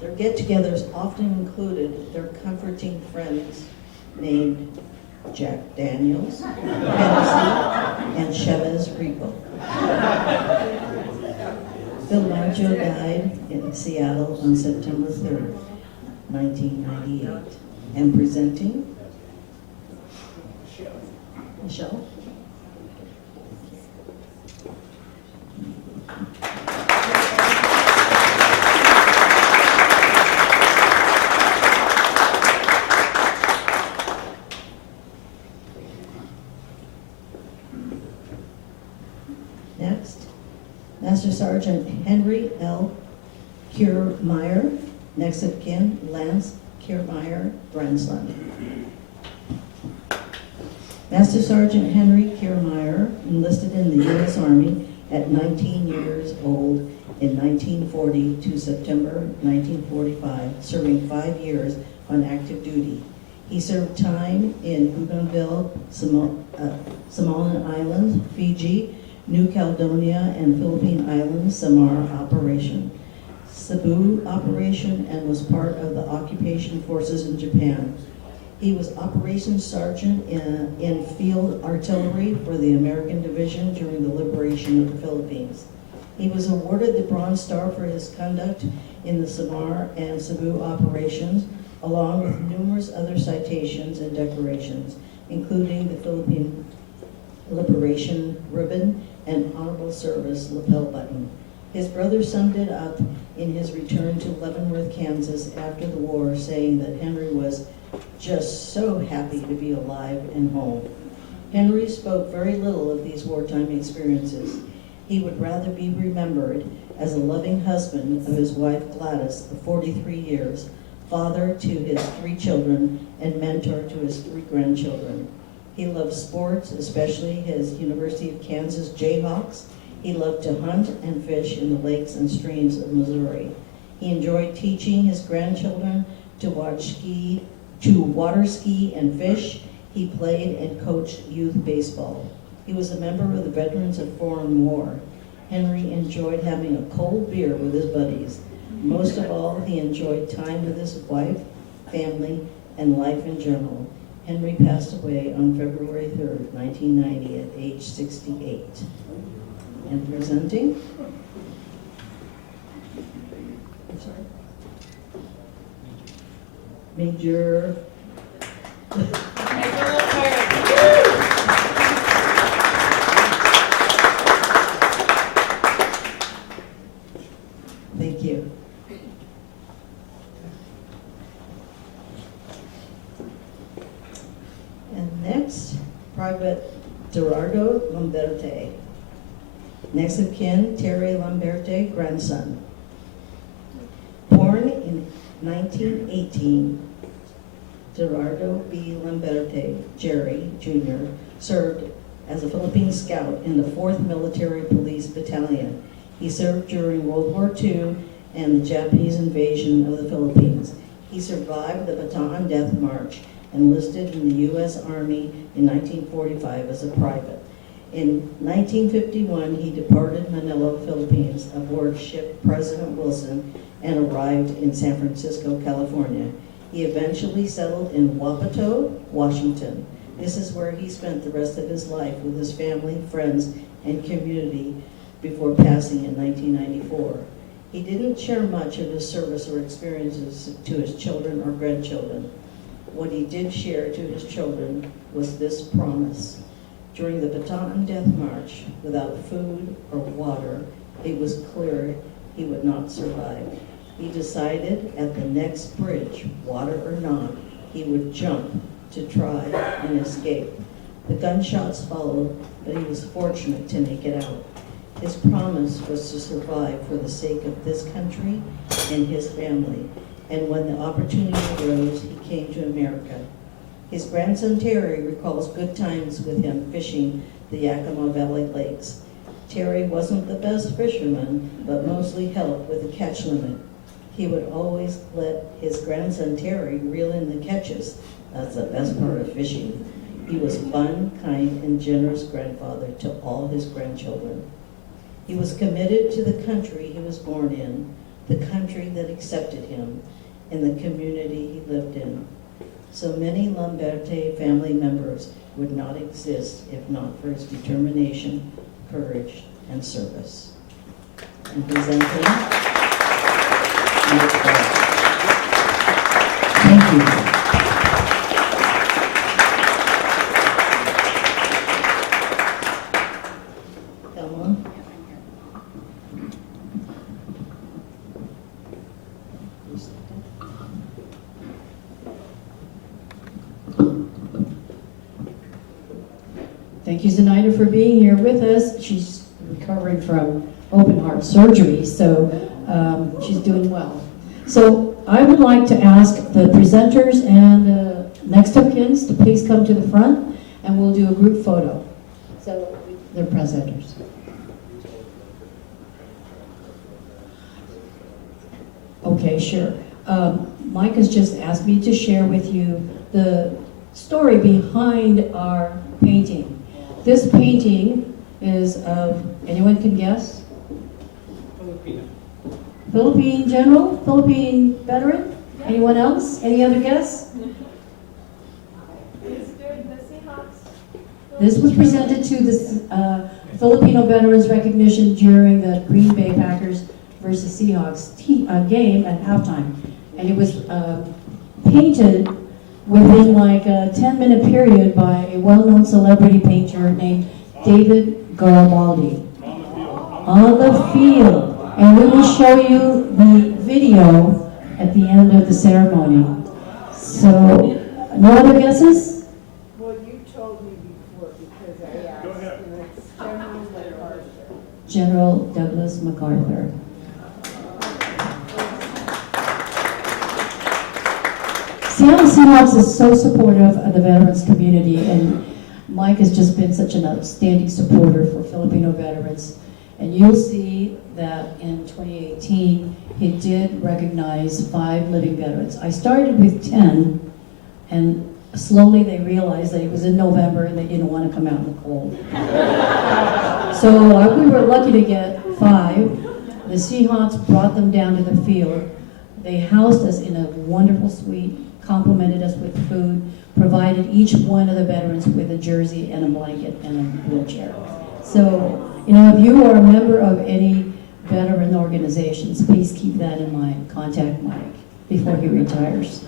Their get-togethers often included their comforting friends named Jack Daniels, Hennessy, and Chavez Rico. Phil Mancho died in Seattle on September 3rd, 1998. And presenting, Michelle. Next, Master Sergeant Henry L. Kiermeyer, next of kin, Lance Kiermeyer, grandson. Master Sergeant Henry Kiermeyer enlisted in the U.S. Army at 19 years old in 1940 to September 1945, serving 5 years on active duty. He served time in Bougainville, Samoan Islands, Fiji, New Caledonia, and Philippine Islands Samar Operation, Cebu Operation, and was part of the occupation forces in Japan. He was operations sergeant in field artillery for the American Division during the liberation of the Philippines. He was awarded the Bronze Star for his conduct in the Samar and Cebu operations, along with numerous other citations and decorations, including the Philippine Liberation Ribbon and Honorable Service lapel button. His brother summed it up in his return to Leavenworth, Kansas after the war, saying that Henry was just so happy to be alive and home. Henry spoke very little of these wartime experiences. He would rather be remembered as a loving husband of his wife Gladys of 43 years, father to his 3 children, and mentor to his 3 grandchildren. He loved sports, especially his University of Kansas Jayhawks. He loved to hunt and fish in the lakes and streams of Missouri. He enjoyed teaching his grandchildren to water ski and fish. He played and coached youth baseball. He was a member of the Veterans of Foreign War. Henry enjoyed having a cold beer with his buddies. Most of all, he enjoyed time with his wife, family, and life in general. Henry passed away on February 3rd, 1990 at age 68. And presenting, Major Thank you. And next, Private Gerardo Lamberte. Next of kin, Terry Lamberte, grandson. Born in 1918, Gerardo B. Lamberte, Jerry Jr., served as a Philippine scout in the 4th Military Police Battalion. He served during World War II and the Japanese invasion of the Philippines. He survived the Bataan Death March, enlisted in the U.S. Army in 1945 as a private. In 1951, he departed Manila, Philippines, aboard ship President Wilson and arrived in San Francisco, California. He eventually settled in Wapato, Washington. This is where he spent the rest of his life with his family, friends, and community before passing in 1994. He didn't share much of his service or experiences to his children or grandchildren. What he did share to his children was this promise. During the Bataan Death March, without food or water, it was clear he would not survive. He decided at the next bridge, water or not, he would jump to try and escape. The gunshots followed, but he was fortunate to make it out. His promise was to survive for the sake of this country and his family. And when the opportunity arose, he came to America. His grandson Terry recalls good times with him fishing the Yakima Valley lakes. Terry wasn't the best fisherman, but mostly helped with the catch limit. He would always let his grandson Terry reel in the catches. That's the best part of fishing. He was fun, kind, and generous grandfather to all his grandchildren. He was committed to the country he was born in, the country that accepted him, and the community he lived in. So many Lamberté family members would not exist if not for his determination, courage, and service. And presenting Mike Bards. Thank you. Thank you, Zenaida, for being here with us. She's recovering from open heart surgery, so she's doing well. So I would like to ask the presenters and next of kins to please come to the front, and we'll do a group photo. So they're presenters. Okay, sure. Mike has just asked me to share with you the story behind our painting. This painting is of, anyone can guess? Filipino. Philippine general? Philippine veteran? Anyone else? Any other guess? Is there the Seahawks? This was presented to the Filipino Veterans Recognition during the Green Bay Packers versus Seahawks game at halftime. And it was painted within like a 10-minute period by a well-known celebrity painter named David Garibaldi. On the field. And we will show you the video at the end of the ceremony. So, no other guesses? Well, you told me before because I asked. Go ahead. And it's General MacArthur. General Douglas MacArthur. Seattle Seahawks is so supportive of the veterans community, and Mike has just been such an outstanding supporter for Filipino veterans. And you'll see that in 2018, he did recognize 5 living veterans. I started with 10, and slowly they realized that it was in November and they didn't want to come out in the cold. So we were lucky to get 5. The Seahawks brought them down to the field. They housed us in a wonderful suite, complimented us with food, provided each one of the veterans with a jersey and a blanket and a wheelchair. So, you know, if you are a member of any veteran organizations, please keep that in mind. Contact Mike before he retires.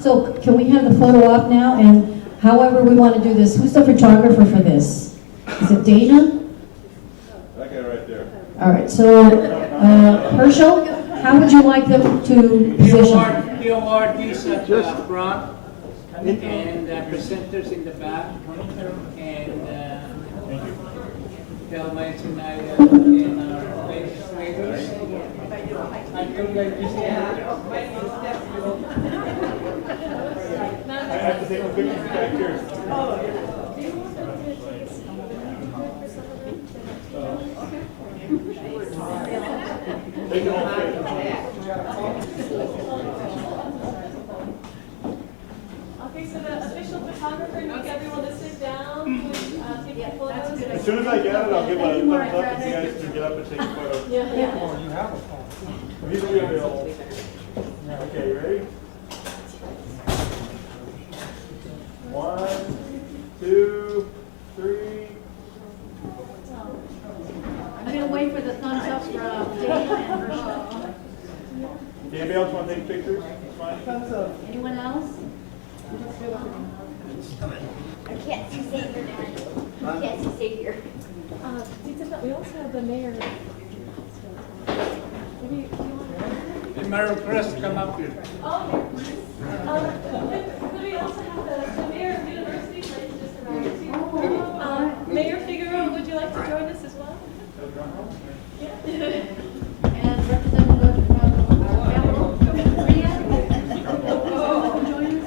So, can we have the photo up now? And however we want to do this, who's the photographer for this? Is it Dana? That guy right there. All right, so Herschel, how would you like them to position? The awardees at the front and presenters in the back, and Thelma and Zenaida and our legislators. I feel like this. I have to take pictures back here. Take it all straight. Okay, so the official photographer needs everyone to sit down, take photos. As soon as I get it, I'll give a thumbs up if you guys can get up and take a photo. Yeah. These will be available. Okay, you ready? 1, 2, 3. I'm gonna wait for the thumbs up from Dave and Rochelle. Anybody else want to take pictures? It's fine. Anyone else? I can't see Savior. I can't see Savior. We also have the mayor. Maybe you want The mayor press come up here. Oh, okay. Could we also have the mayor of the university, please, just around too? Mayor Figueroa, would you like to join us as well? Yeah. And Representative from Capitol, Maria, can you join us?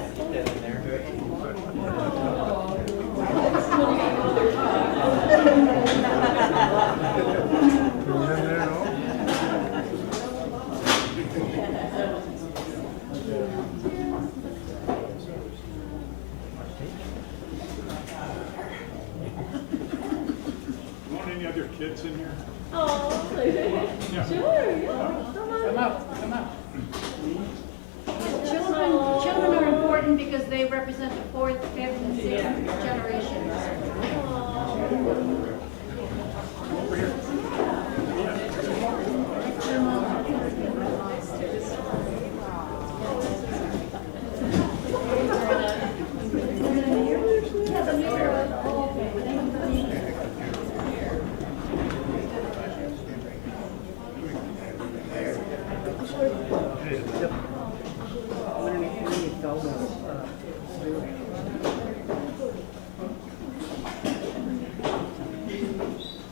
You want any other kids in here? Oh, sure, yeah. Come up, come up. Children are important because they represent the fourth, fifth, and sixth generations.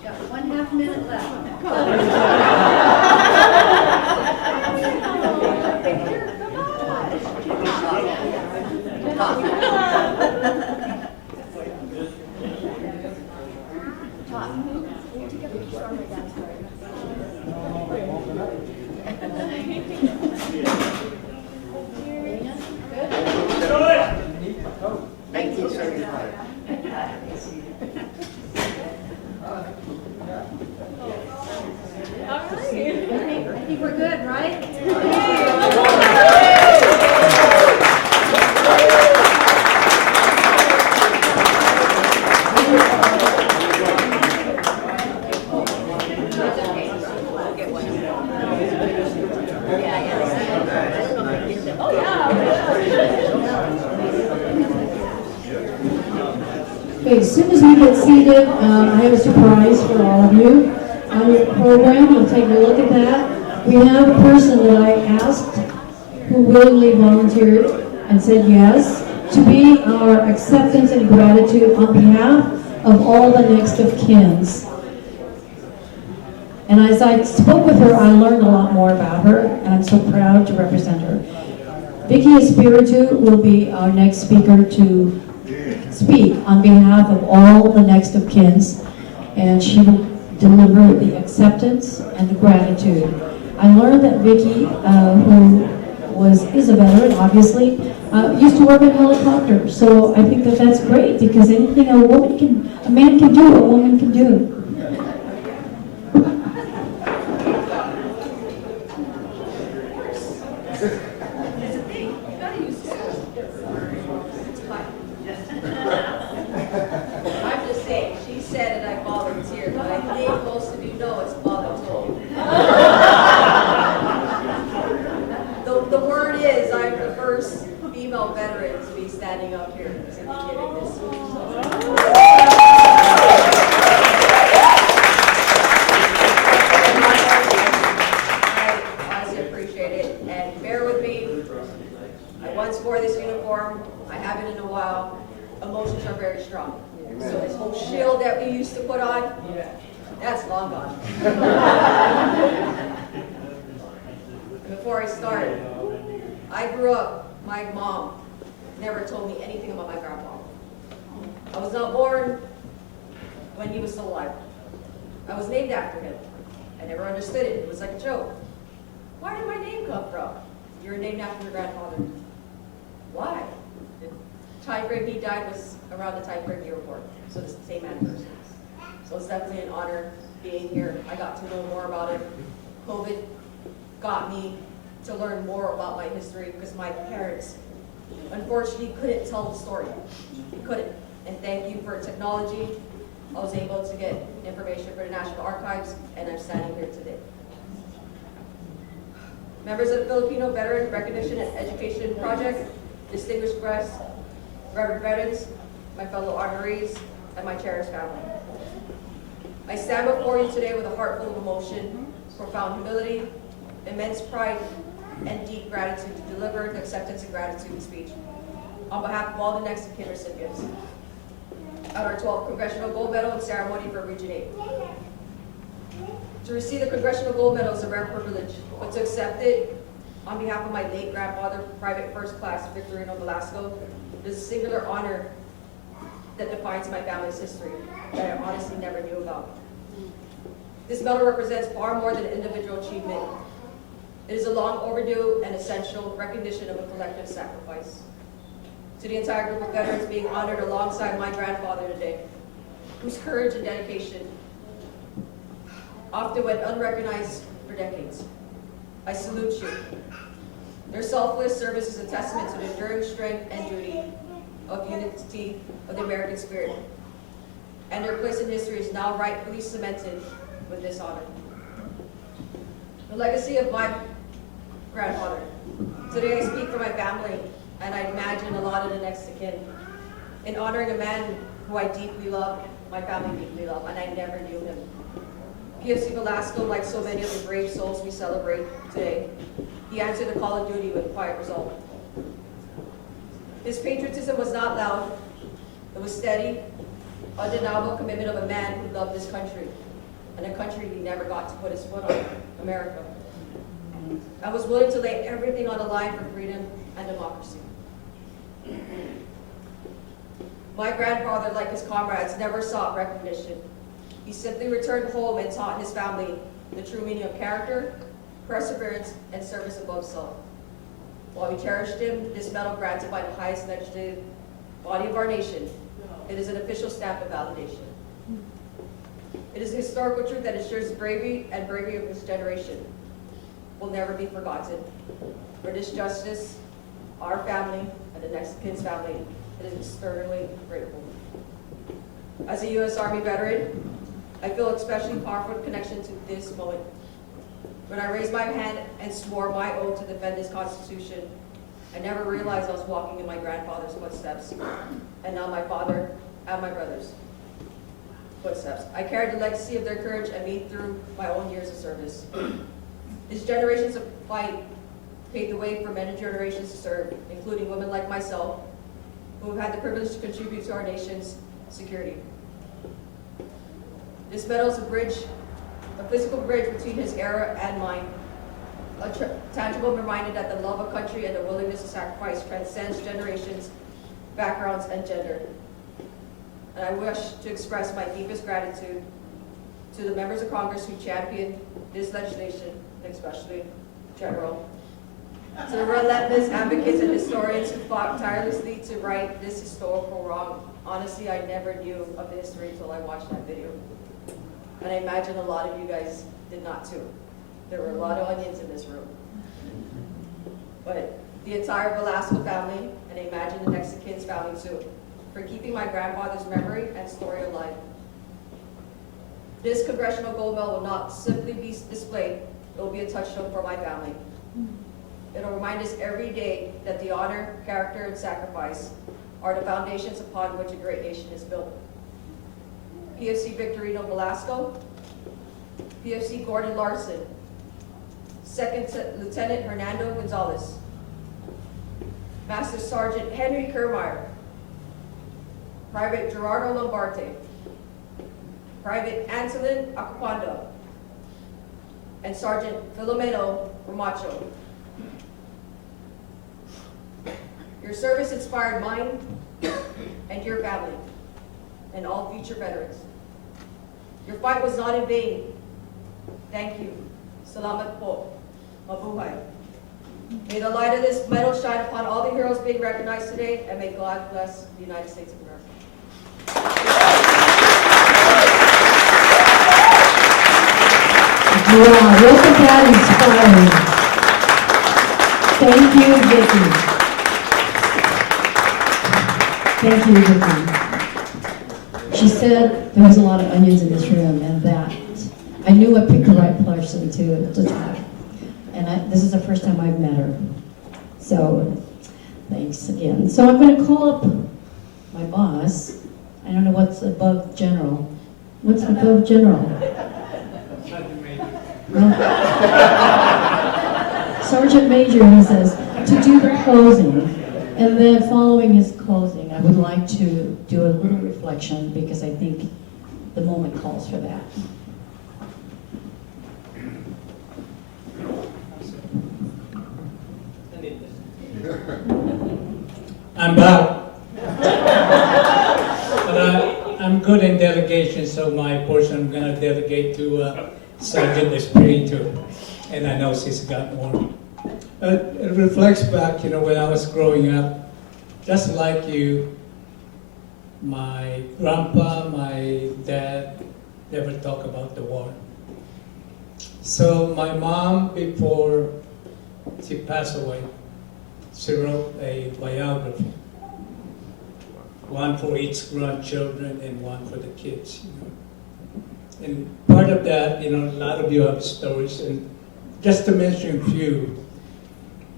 Got 1/2 minute left. I think we're good, right? Okay, as soon as we get seated, I have a surprise for all of you. On your program, you'll take a look at that. We have a person that I asked who willingly volunteered and said yes to be our acceptance and gratitude on behalf of all the next of kins. And as I spoke with her, I learned a lot more about her, and I'm so proud to represent her. Vicky Espiritu will be our next speaker to speak on behalf of all the next of kins, and she will deliver the acceptance and the gratitude. I learned that Vicky, who is a veteran, obviously, used to work in helicopters. So I think that that's great because anything a man can do, a woman can do. I'm just saying, she said it, I volunteered, but I think most of you know it's voluntold. The word is, I'm the first female veteran to be standing up here and giving this speech. I honestly appreciate it, and bear with me. I once wore this uniform, I haven't in a while. Emotions are very strong. So this whole shield that we used to put on, that's long gone. Before I start, I grew up, my mom never told me anything about my grandpa. I was not born when he was still alive. I was named after him. I never understood it. It was like a joke. Where did my name come from? You were named after your grandfather. Why? The time frame he died was around the time frame you were born. So it's the same anniversary. So it's definitely an honor being here. I got to know more about it. COVID got me to learn more about my history because my parents, unfortunately, couldn't tell the story. They couldn't. And thank you for technology. I was able to get information for the National Archives, and I'm standing here today. Members of the Filipino Veteran Recognition and Education Project, distinguished guests, Reverend veterans, my fellow honorees, and my cherished family. I stand before you today with a heart full of emotion, profound humility, immense pride, and deep gratitude to deliver the acceptance and gratitude speech on behalf of all the next of kin recipients at our 12th Congressional Gold Medal and ceremony for Region 8. To receive the Congressional Gold Medal is a rare privilege, but to accept it on behalf of my late grandfather, Private First Class Victorino Velasco, is a singular honor that defines my family's history that I honestly never knew about. This medal represents far more than an individual achievement. It is a long overdue and essential recognition of a collective sacrifice. To the entire group of veterans being honored alongside my grandfather today, whose courage and dedication often went unrecognized for decades, I salute you. Their selfless service is a testament to the enduring strength and duty of unity of the American spirit, and their place in history is now rightfully cemented with this honor. The legacy of my grandfather. Today I speak for my family, and I imagine a lot of the next of kin, in honoring a man who I deeply love, my family deeply love, and I never knew him. PFC Velasco, like so many of the brave souls we celebrate today, he answered the call of duty with quiet resolve. His patriotism was not loud, it was steady, undeniable commitment of a man who loved this country, and a country he never got to put his foot on, America. I was willing to lay everything on the line for freedom and democracy. My grandfather, like his comrades, never sought recognition. He simply returned home and taught his family the true meaning of character, perseverance, and service above self. While we cherished him, this medal granted by the highest legislative body of our nation, it is an official stamp of validation. It is a historical truth that ensures bravery and bravery of this generation will never be forgotten. For this justice, our family, and the next kin's family, it is extremely grateful. As a U.S. Army veteran, I feel especially powerful connection to this moment. When I raised my hand and swore my oath to defend this Constitution, I never realized I was walking in my grandfather's footsteps, and now my father and my brother's footsteps. I carried the legacy of their courage and me through my own years of service. These generations of fight paved the way for many generations to serve, including women like myself, who have had the privilege to contribute to our nation's security. This medal is a bridge, a physical bridge between his era and mine, a tangible reminder that the love of country and the willingness to sacrifice transcends generations, backgrounds, and gender. And I wish to express my deepest gratitude to the members of Congress who championed this legislation, especially General, to the relentless advocates and historians who fought tirelessly to right this historical wrong. Honestly, I never knew of the history until I watched that video. And I imagine a lot of you guys did not too. There were a lot of onions in this room. But the entire Velasco family, and I imagine the next of kin's family too, for keeping my grandfather's memory and story alive. This Congressional Gold Medal will not simply be displayed, it will be a touchstone for my family. It will remind us every day that the honor, character, and sacrifice are the foundations upon which a great nation is built. PFC Victorino Velasco, PFC Gordon Larson, Second Lieutenant Hernando Gonzalez, Master Sergeant Henry Kermeyer, Private Gerardo Lombarte, Private Antolin Acapando, and Sergeant Filomeno Romacho. Your service inspired mine and your family and all future veterans. Your fight was not in vain. Thank you. Salamat po. Mabuhay. May the light of this medal shine upon all the heroes being recognized today, and may God bless the United States of America. Wow, wasn't that inspiring? Thank you, Vicki. Thank you, Vicki. She said there was a lot of onions in this room, and that I knew I picked the right person to talk. And this is the first time I've met her. So, thanks again. So I'm going to call up my boss. I don't know what's above general. What's above general? Sergeant Major, he says, to do the closing. And then following his closing, I would like to do a little reflection because I think the moment calls for that. I'm back. But I'm good in delegation, so my portion I'm going to delegate to Sergeant Espiritu, and I know she's got more. It reflects back, when I was growing up, just like you, my grandpa, my dad never talk about the war. So my mom, before she passed away, she wrote a biography, one for each grandchildren and one for the kids. And part of that, a lot of you have stories, and just to mention a few,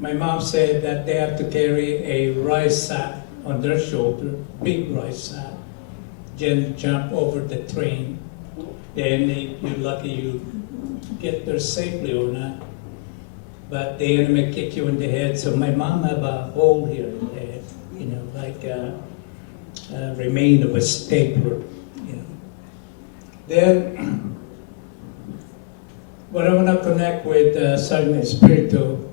my mom said that they have to carry a rice sack on their shoulder, big rice sack, then jump over the train. Then if you're lucky you get there safely or not. But the enemy kick you in the head. So my mom have a hole here in the head, like a remain of a stapler. Then, what I want to connect with Sergeant Espiritu,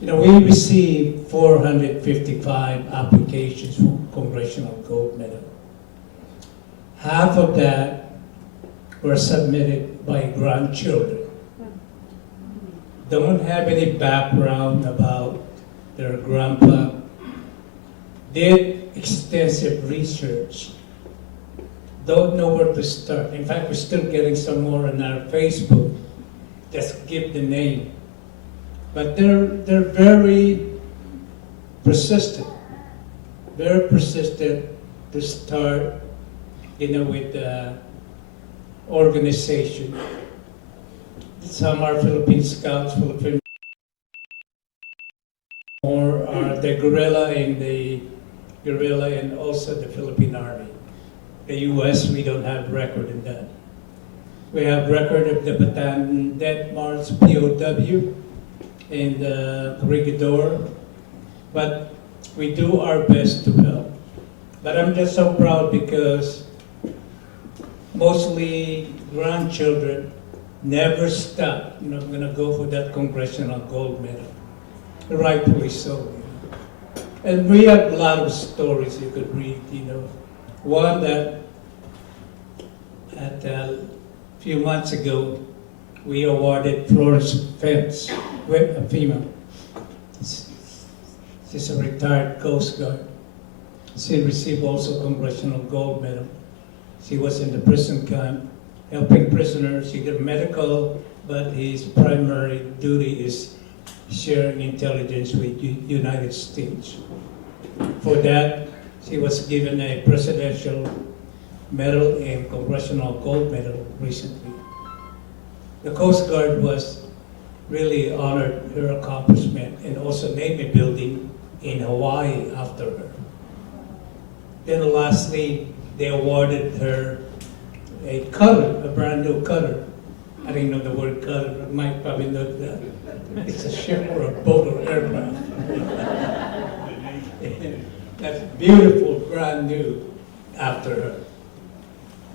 we received 455 applications for Congressional Gold Medal. Half of that were submitted by grandchildren. Don't have any background about their grandpa. Did extensive research. Don't know where to start. In fact, we're still getting some more on our Facebook. Just give the name. But they're very persistent. Very persistent to start, with the organization. Some are Philippine Scouts, Philippine, or are the guerrilla and also the Philippine Army. The U.S., we don't have record in that. We have record of the Bataan Death March, POW, and the Corregidor, but we do our best to help. But I'm just so proud because mostly grandchildren never stop. I'm going to go for that Congressional Gold Medal. Rightfully so. And we have a lot of stories you could read, One that a few months ago, we awarded Florence Fence, with a female. She's a retired Coast Guard. She received also Congressional Gold Medal. She was in the prison camp, helping prisoners. She did medical, but his primary duty is sharing intelligence with the United States. For that, she was given a Presidential Medal and Congressional Gold Medal recently. The Coast Guard was really honored her accomplishment and also named a building in Hawaii after her. Then lastly, they awarded her a cutter, a brand new cutter. I didn't know the word cutter, but Mike probably knows that. It's a ship or a boat or aircraft. That's beautiful, brand new after her.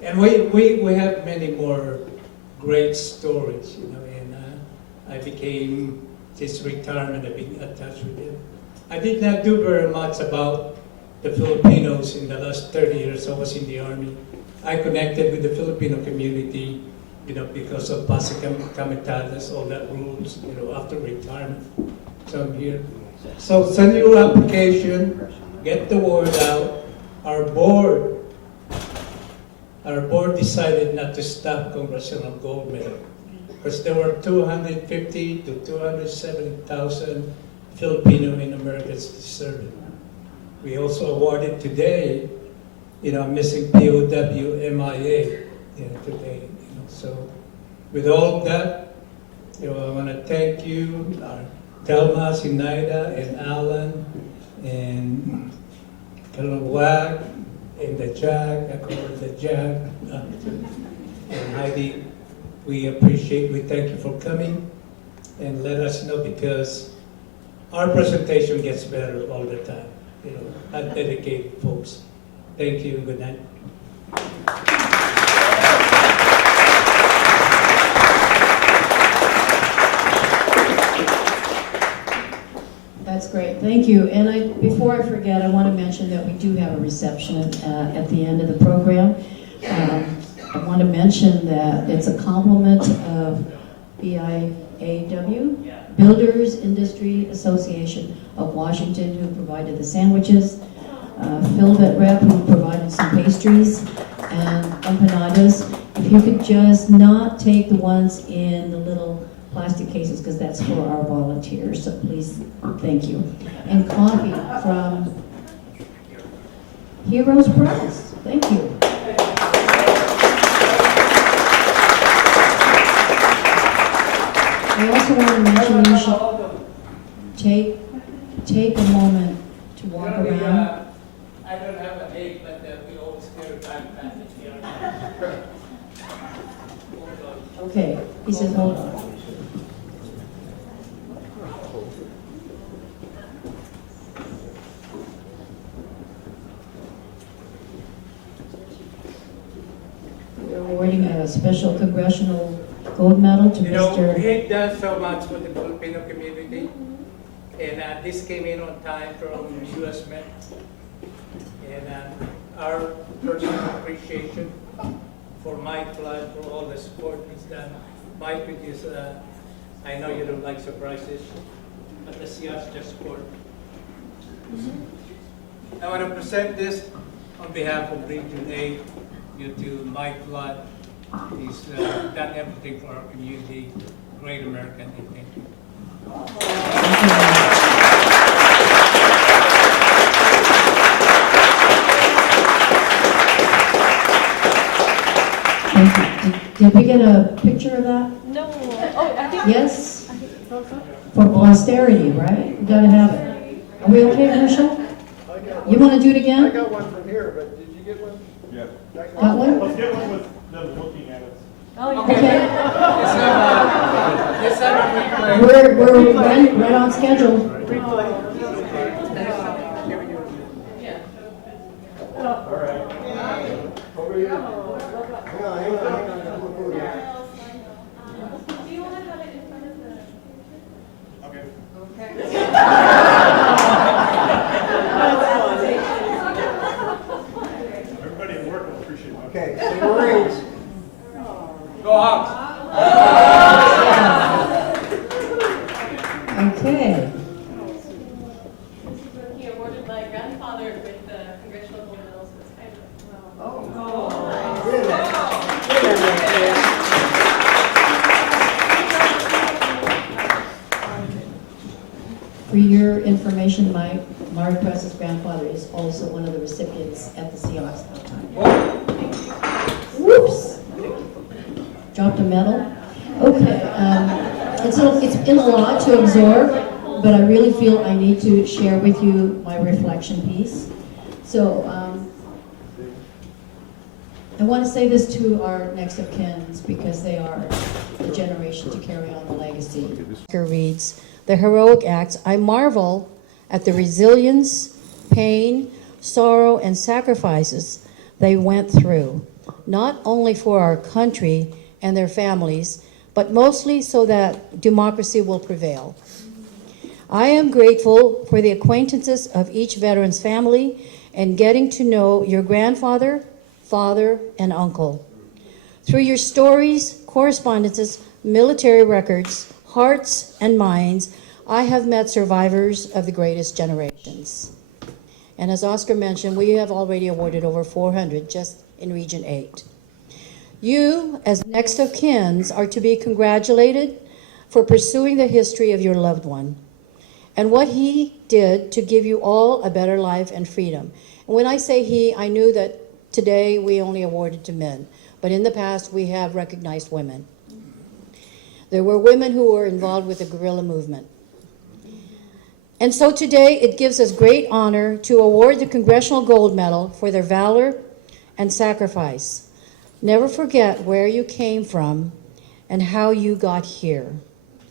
And we have many more great stories, and I became, this retirement, I became attached with him. I did not do very much about the Filipinos in the last 30 years I was in the Army. I connected with the Filipino community, because of Basic Kamitadas, all that rules, after retirement. So I'm here. So send your application, get the word out. Our board decided not to stop Congressional Gold Medal because there were 250 to 270,000 Filipino in Americans deserving. We also awarded today, missing POW MIA, today. So with all of that, I want to thank you, Telma, Sinaida, and Alan, and Kalawag, and the Jag, I call it the Jag, and Heidi. We thank you for coming, and let us know because our presentation gets better all the time. I dedicate folks. Thank you, good night. That's great, thank you. And before I forget, I want to mention that we do have a reception at the end of the program. I want to mention that it's a compliment of BIAW, Builders Industry Association of Washington, who provided the sandwiches, Philvet Rep, who provided some pastries, and empanadas. If you could just not take the ones in the little plastic cases, because that's for our volunteers, so please, thank you. And coffee from Heroes Press, thank you. I also want to mention you should take a moment to walk around. I don't have an egg, but we always carry time. Okay, he says hold on. We're awarding a special Congressional Gold Medal to Mr. It does so much for the Filipino community, and this came in on time from U.S. Met, and our personal appreciation for Mike Flood for all the support he's done. Mike, because I know you don't like surprises, but the CR's just support. I want to present this on behalf of Region 8 due to Mike Flood. He's done everything for our community. Great American, thank you. Thank you. Did we get a picture of that? No. Oh, I think. Yes? I think it's also. For posterity, right? We gotta have it. Are we okay, Herschel? You wanna do it I again? got one from here, but did you get one? Yeah. Got one? Let's get one with them looking at us. Oh, Okay. Yes, sir. We're right on schedule. All right. Over here. Hang on. Do you want to have it in front of the? Okay. Everybody at work will appreciate that. Okay, say the words. Go Hawks. Okay. This is when he awarded my grandfather with the Congressional Gold Medal, so it's kind of, well. For your information, Mari Press's grandfather is also one of the recipients at the Seahawks that time. Whoops! Dropped a medal. Okay, it's been a lot to absorb, but I really feel I need to share with you my reflection piece. So, I want to say this to our next of kins because they are the generation to carry on the legacy. Reads, the heroic acts, I marvel at the resilience, pain, sorrow, and sacrifices they went through, not only for our country and their families, but mostly so that democracy will prevail. I am grateful for the acquaintances of each veteran's family and getting to know your grandfather, father, and uncle. Through your stories, correspondences, military records, hearts, and minds, I have met survivors of the greatest generations. And as Oscar mentioned, we have already awarded over 400 just in Region 8. You, as next of kin, are to be congratulated for pursuing the history of your loved one and what he did to give you all a better life and freedom. And when I say he, I knew that today we only awarded to men, but in the past we have recognized women. There were women who were involved with the guerrilla movement. And so today it gives us great honor to award the Congressional Gold Medal for their valor and sacrifice. Never forget where you came from and how you got here.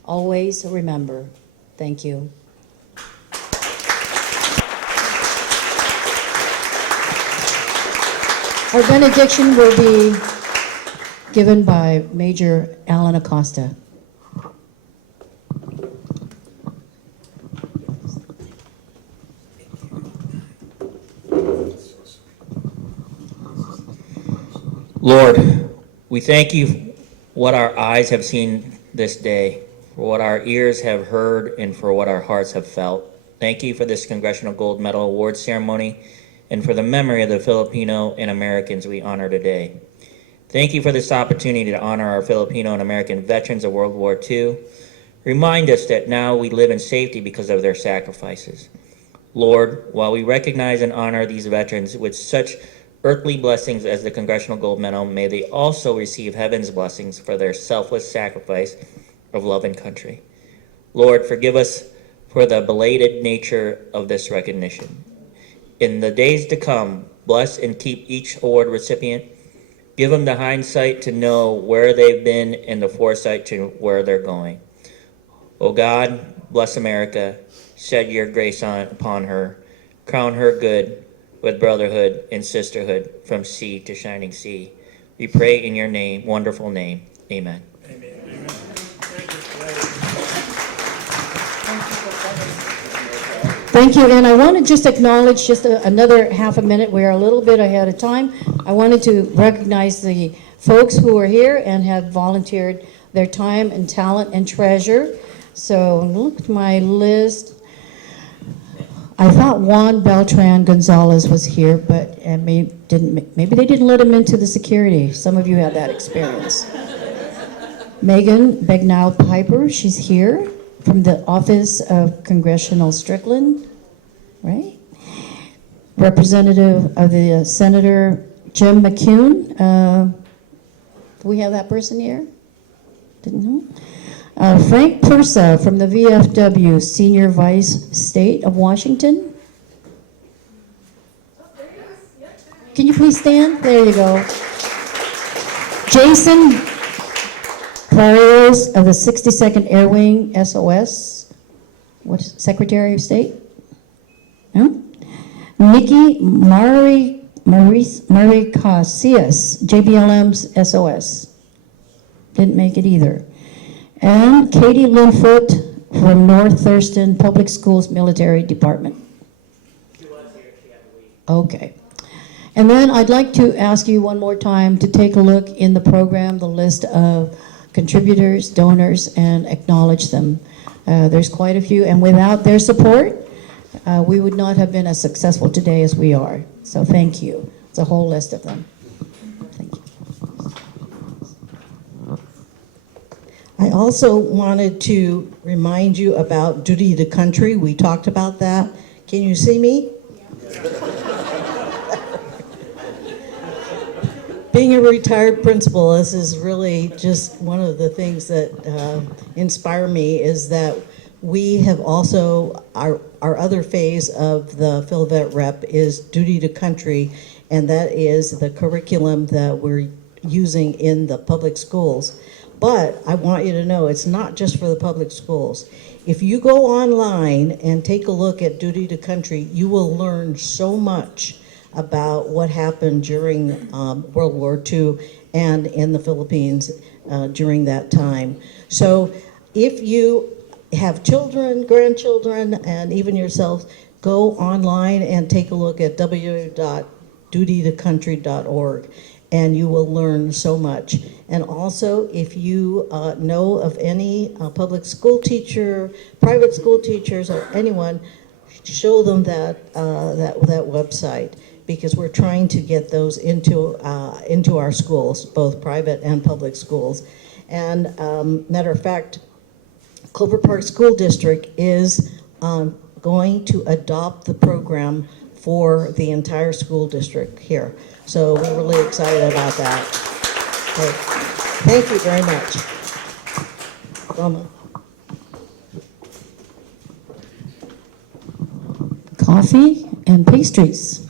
Always remember. Thank you. Our benediction will be given by Major Alan Acosta. Lord, we thank you what our eyes have seen this day, for what our ears have heard, and for what our hearts have felt. Thank you for this Congressional Gold Medal Award ceremony and for the memory of the Filipino and Americans we honor today. Thank you for this opportunity to honor our Filipino and American veterans of World War II. Remind us that now we live in safety because of their sacrifices. Lord, while we recognize and honor these veterans with such earthly blessings as the Congressional Gold Medal, may they also receive heaven's blessings for their selfless sacrifice of love and country. Lord, forgive us for the belated nature of this recognition. In the days to come, bless and keep each award recipient. Give them the hindsight to know where they've been and the foresight to where they're going. O God, bless America. Shed your grace upon her. Crown her good with brotherhood and sisterhood from sea to shining sea. We pray in your name, wonderful name. Amen. Amen. Thank you, and I want to just acknowledge just another half a minute. We're a little bit ahead of time. I wanted to recognize the folks who are here and have volunteered their time and talent and treasure. So look at my list. I thought Juan Beltran Gonzalez was here, but maybe they didn't let him into the security. Some of you had that experience. Megan Begnall Piper, she's here from the Office of Congressional Strickland, right? Representative of the Senator Jim McCune. Do we have that person here? Didn't know. Frank Pursa from the VFW, Senior Vice State of Washington. Can you please stand? There you go. Jason Clarios of the 62nd Air Wing, SOS. What, Secretary of State? No? Nikki Murray Casillas, JBLM's SOS. Didn't make it either. And Katie Linfoot from North Thurston Public Schools Military Department. She was here. She had to leave. Okay. And then I'd like to ask you one more time to take a look in the program, the list of contributors, donors, and acknowledge them. There's quite a few, and without their support, we would not have been as successful today as we are. So thank you. It's a whole list of them. Thank you. I also wanted to remind you about duty to country. We talked about that. Can you see me? Being a retired principal, this is really just one of the things that inspire me, is that we have also, our other phase of the PhilVet Rep is duty to country, and that is the curriculum that we're using in the public schools. But I want you to know it's not just for the public schools. If you go online and take a look at duty to country, you will learn so much about what happened during World War II and in the Philippines during that time. So if you have children, grandchildren, and even yourselves, go online and take a look at www.dutytocountry.org, and you will learn so much. And also, if you know of any public school teacher, private school teachers, or anyone, show them that website, because we're trying to get those into our schools, both private and public schools. And matter of fact, Clover Park School District is going to adopt the program for the entire school district here. So we're really excited about that. Okay. Thank you very much. Roma. Coffee and pastries.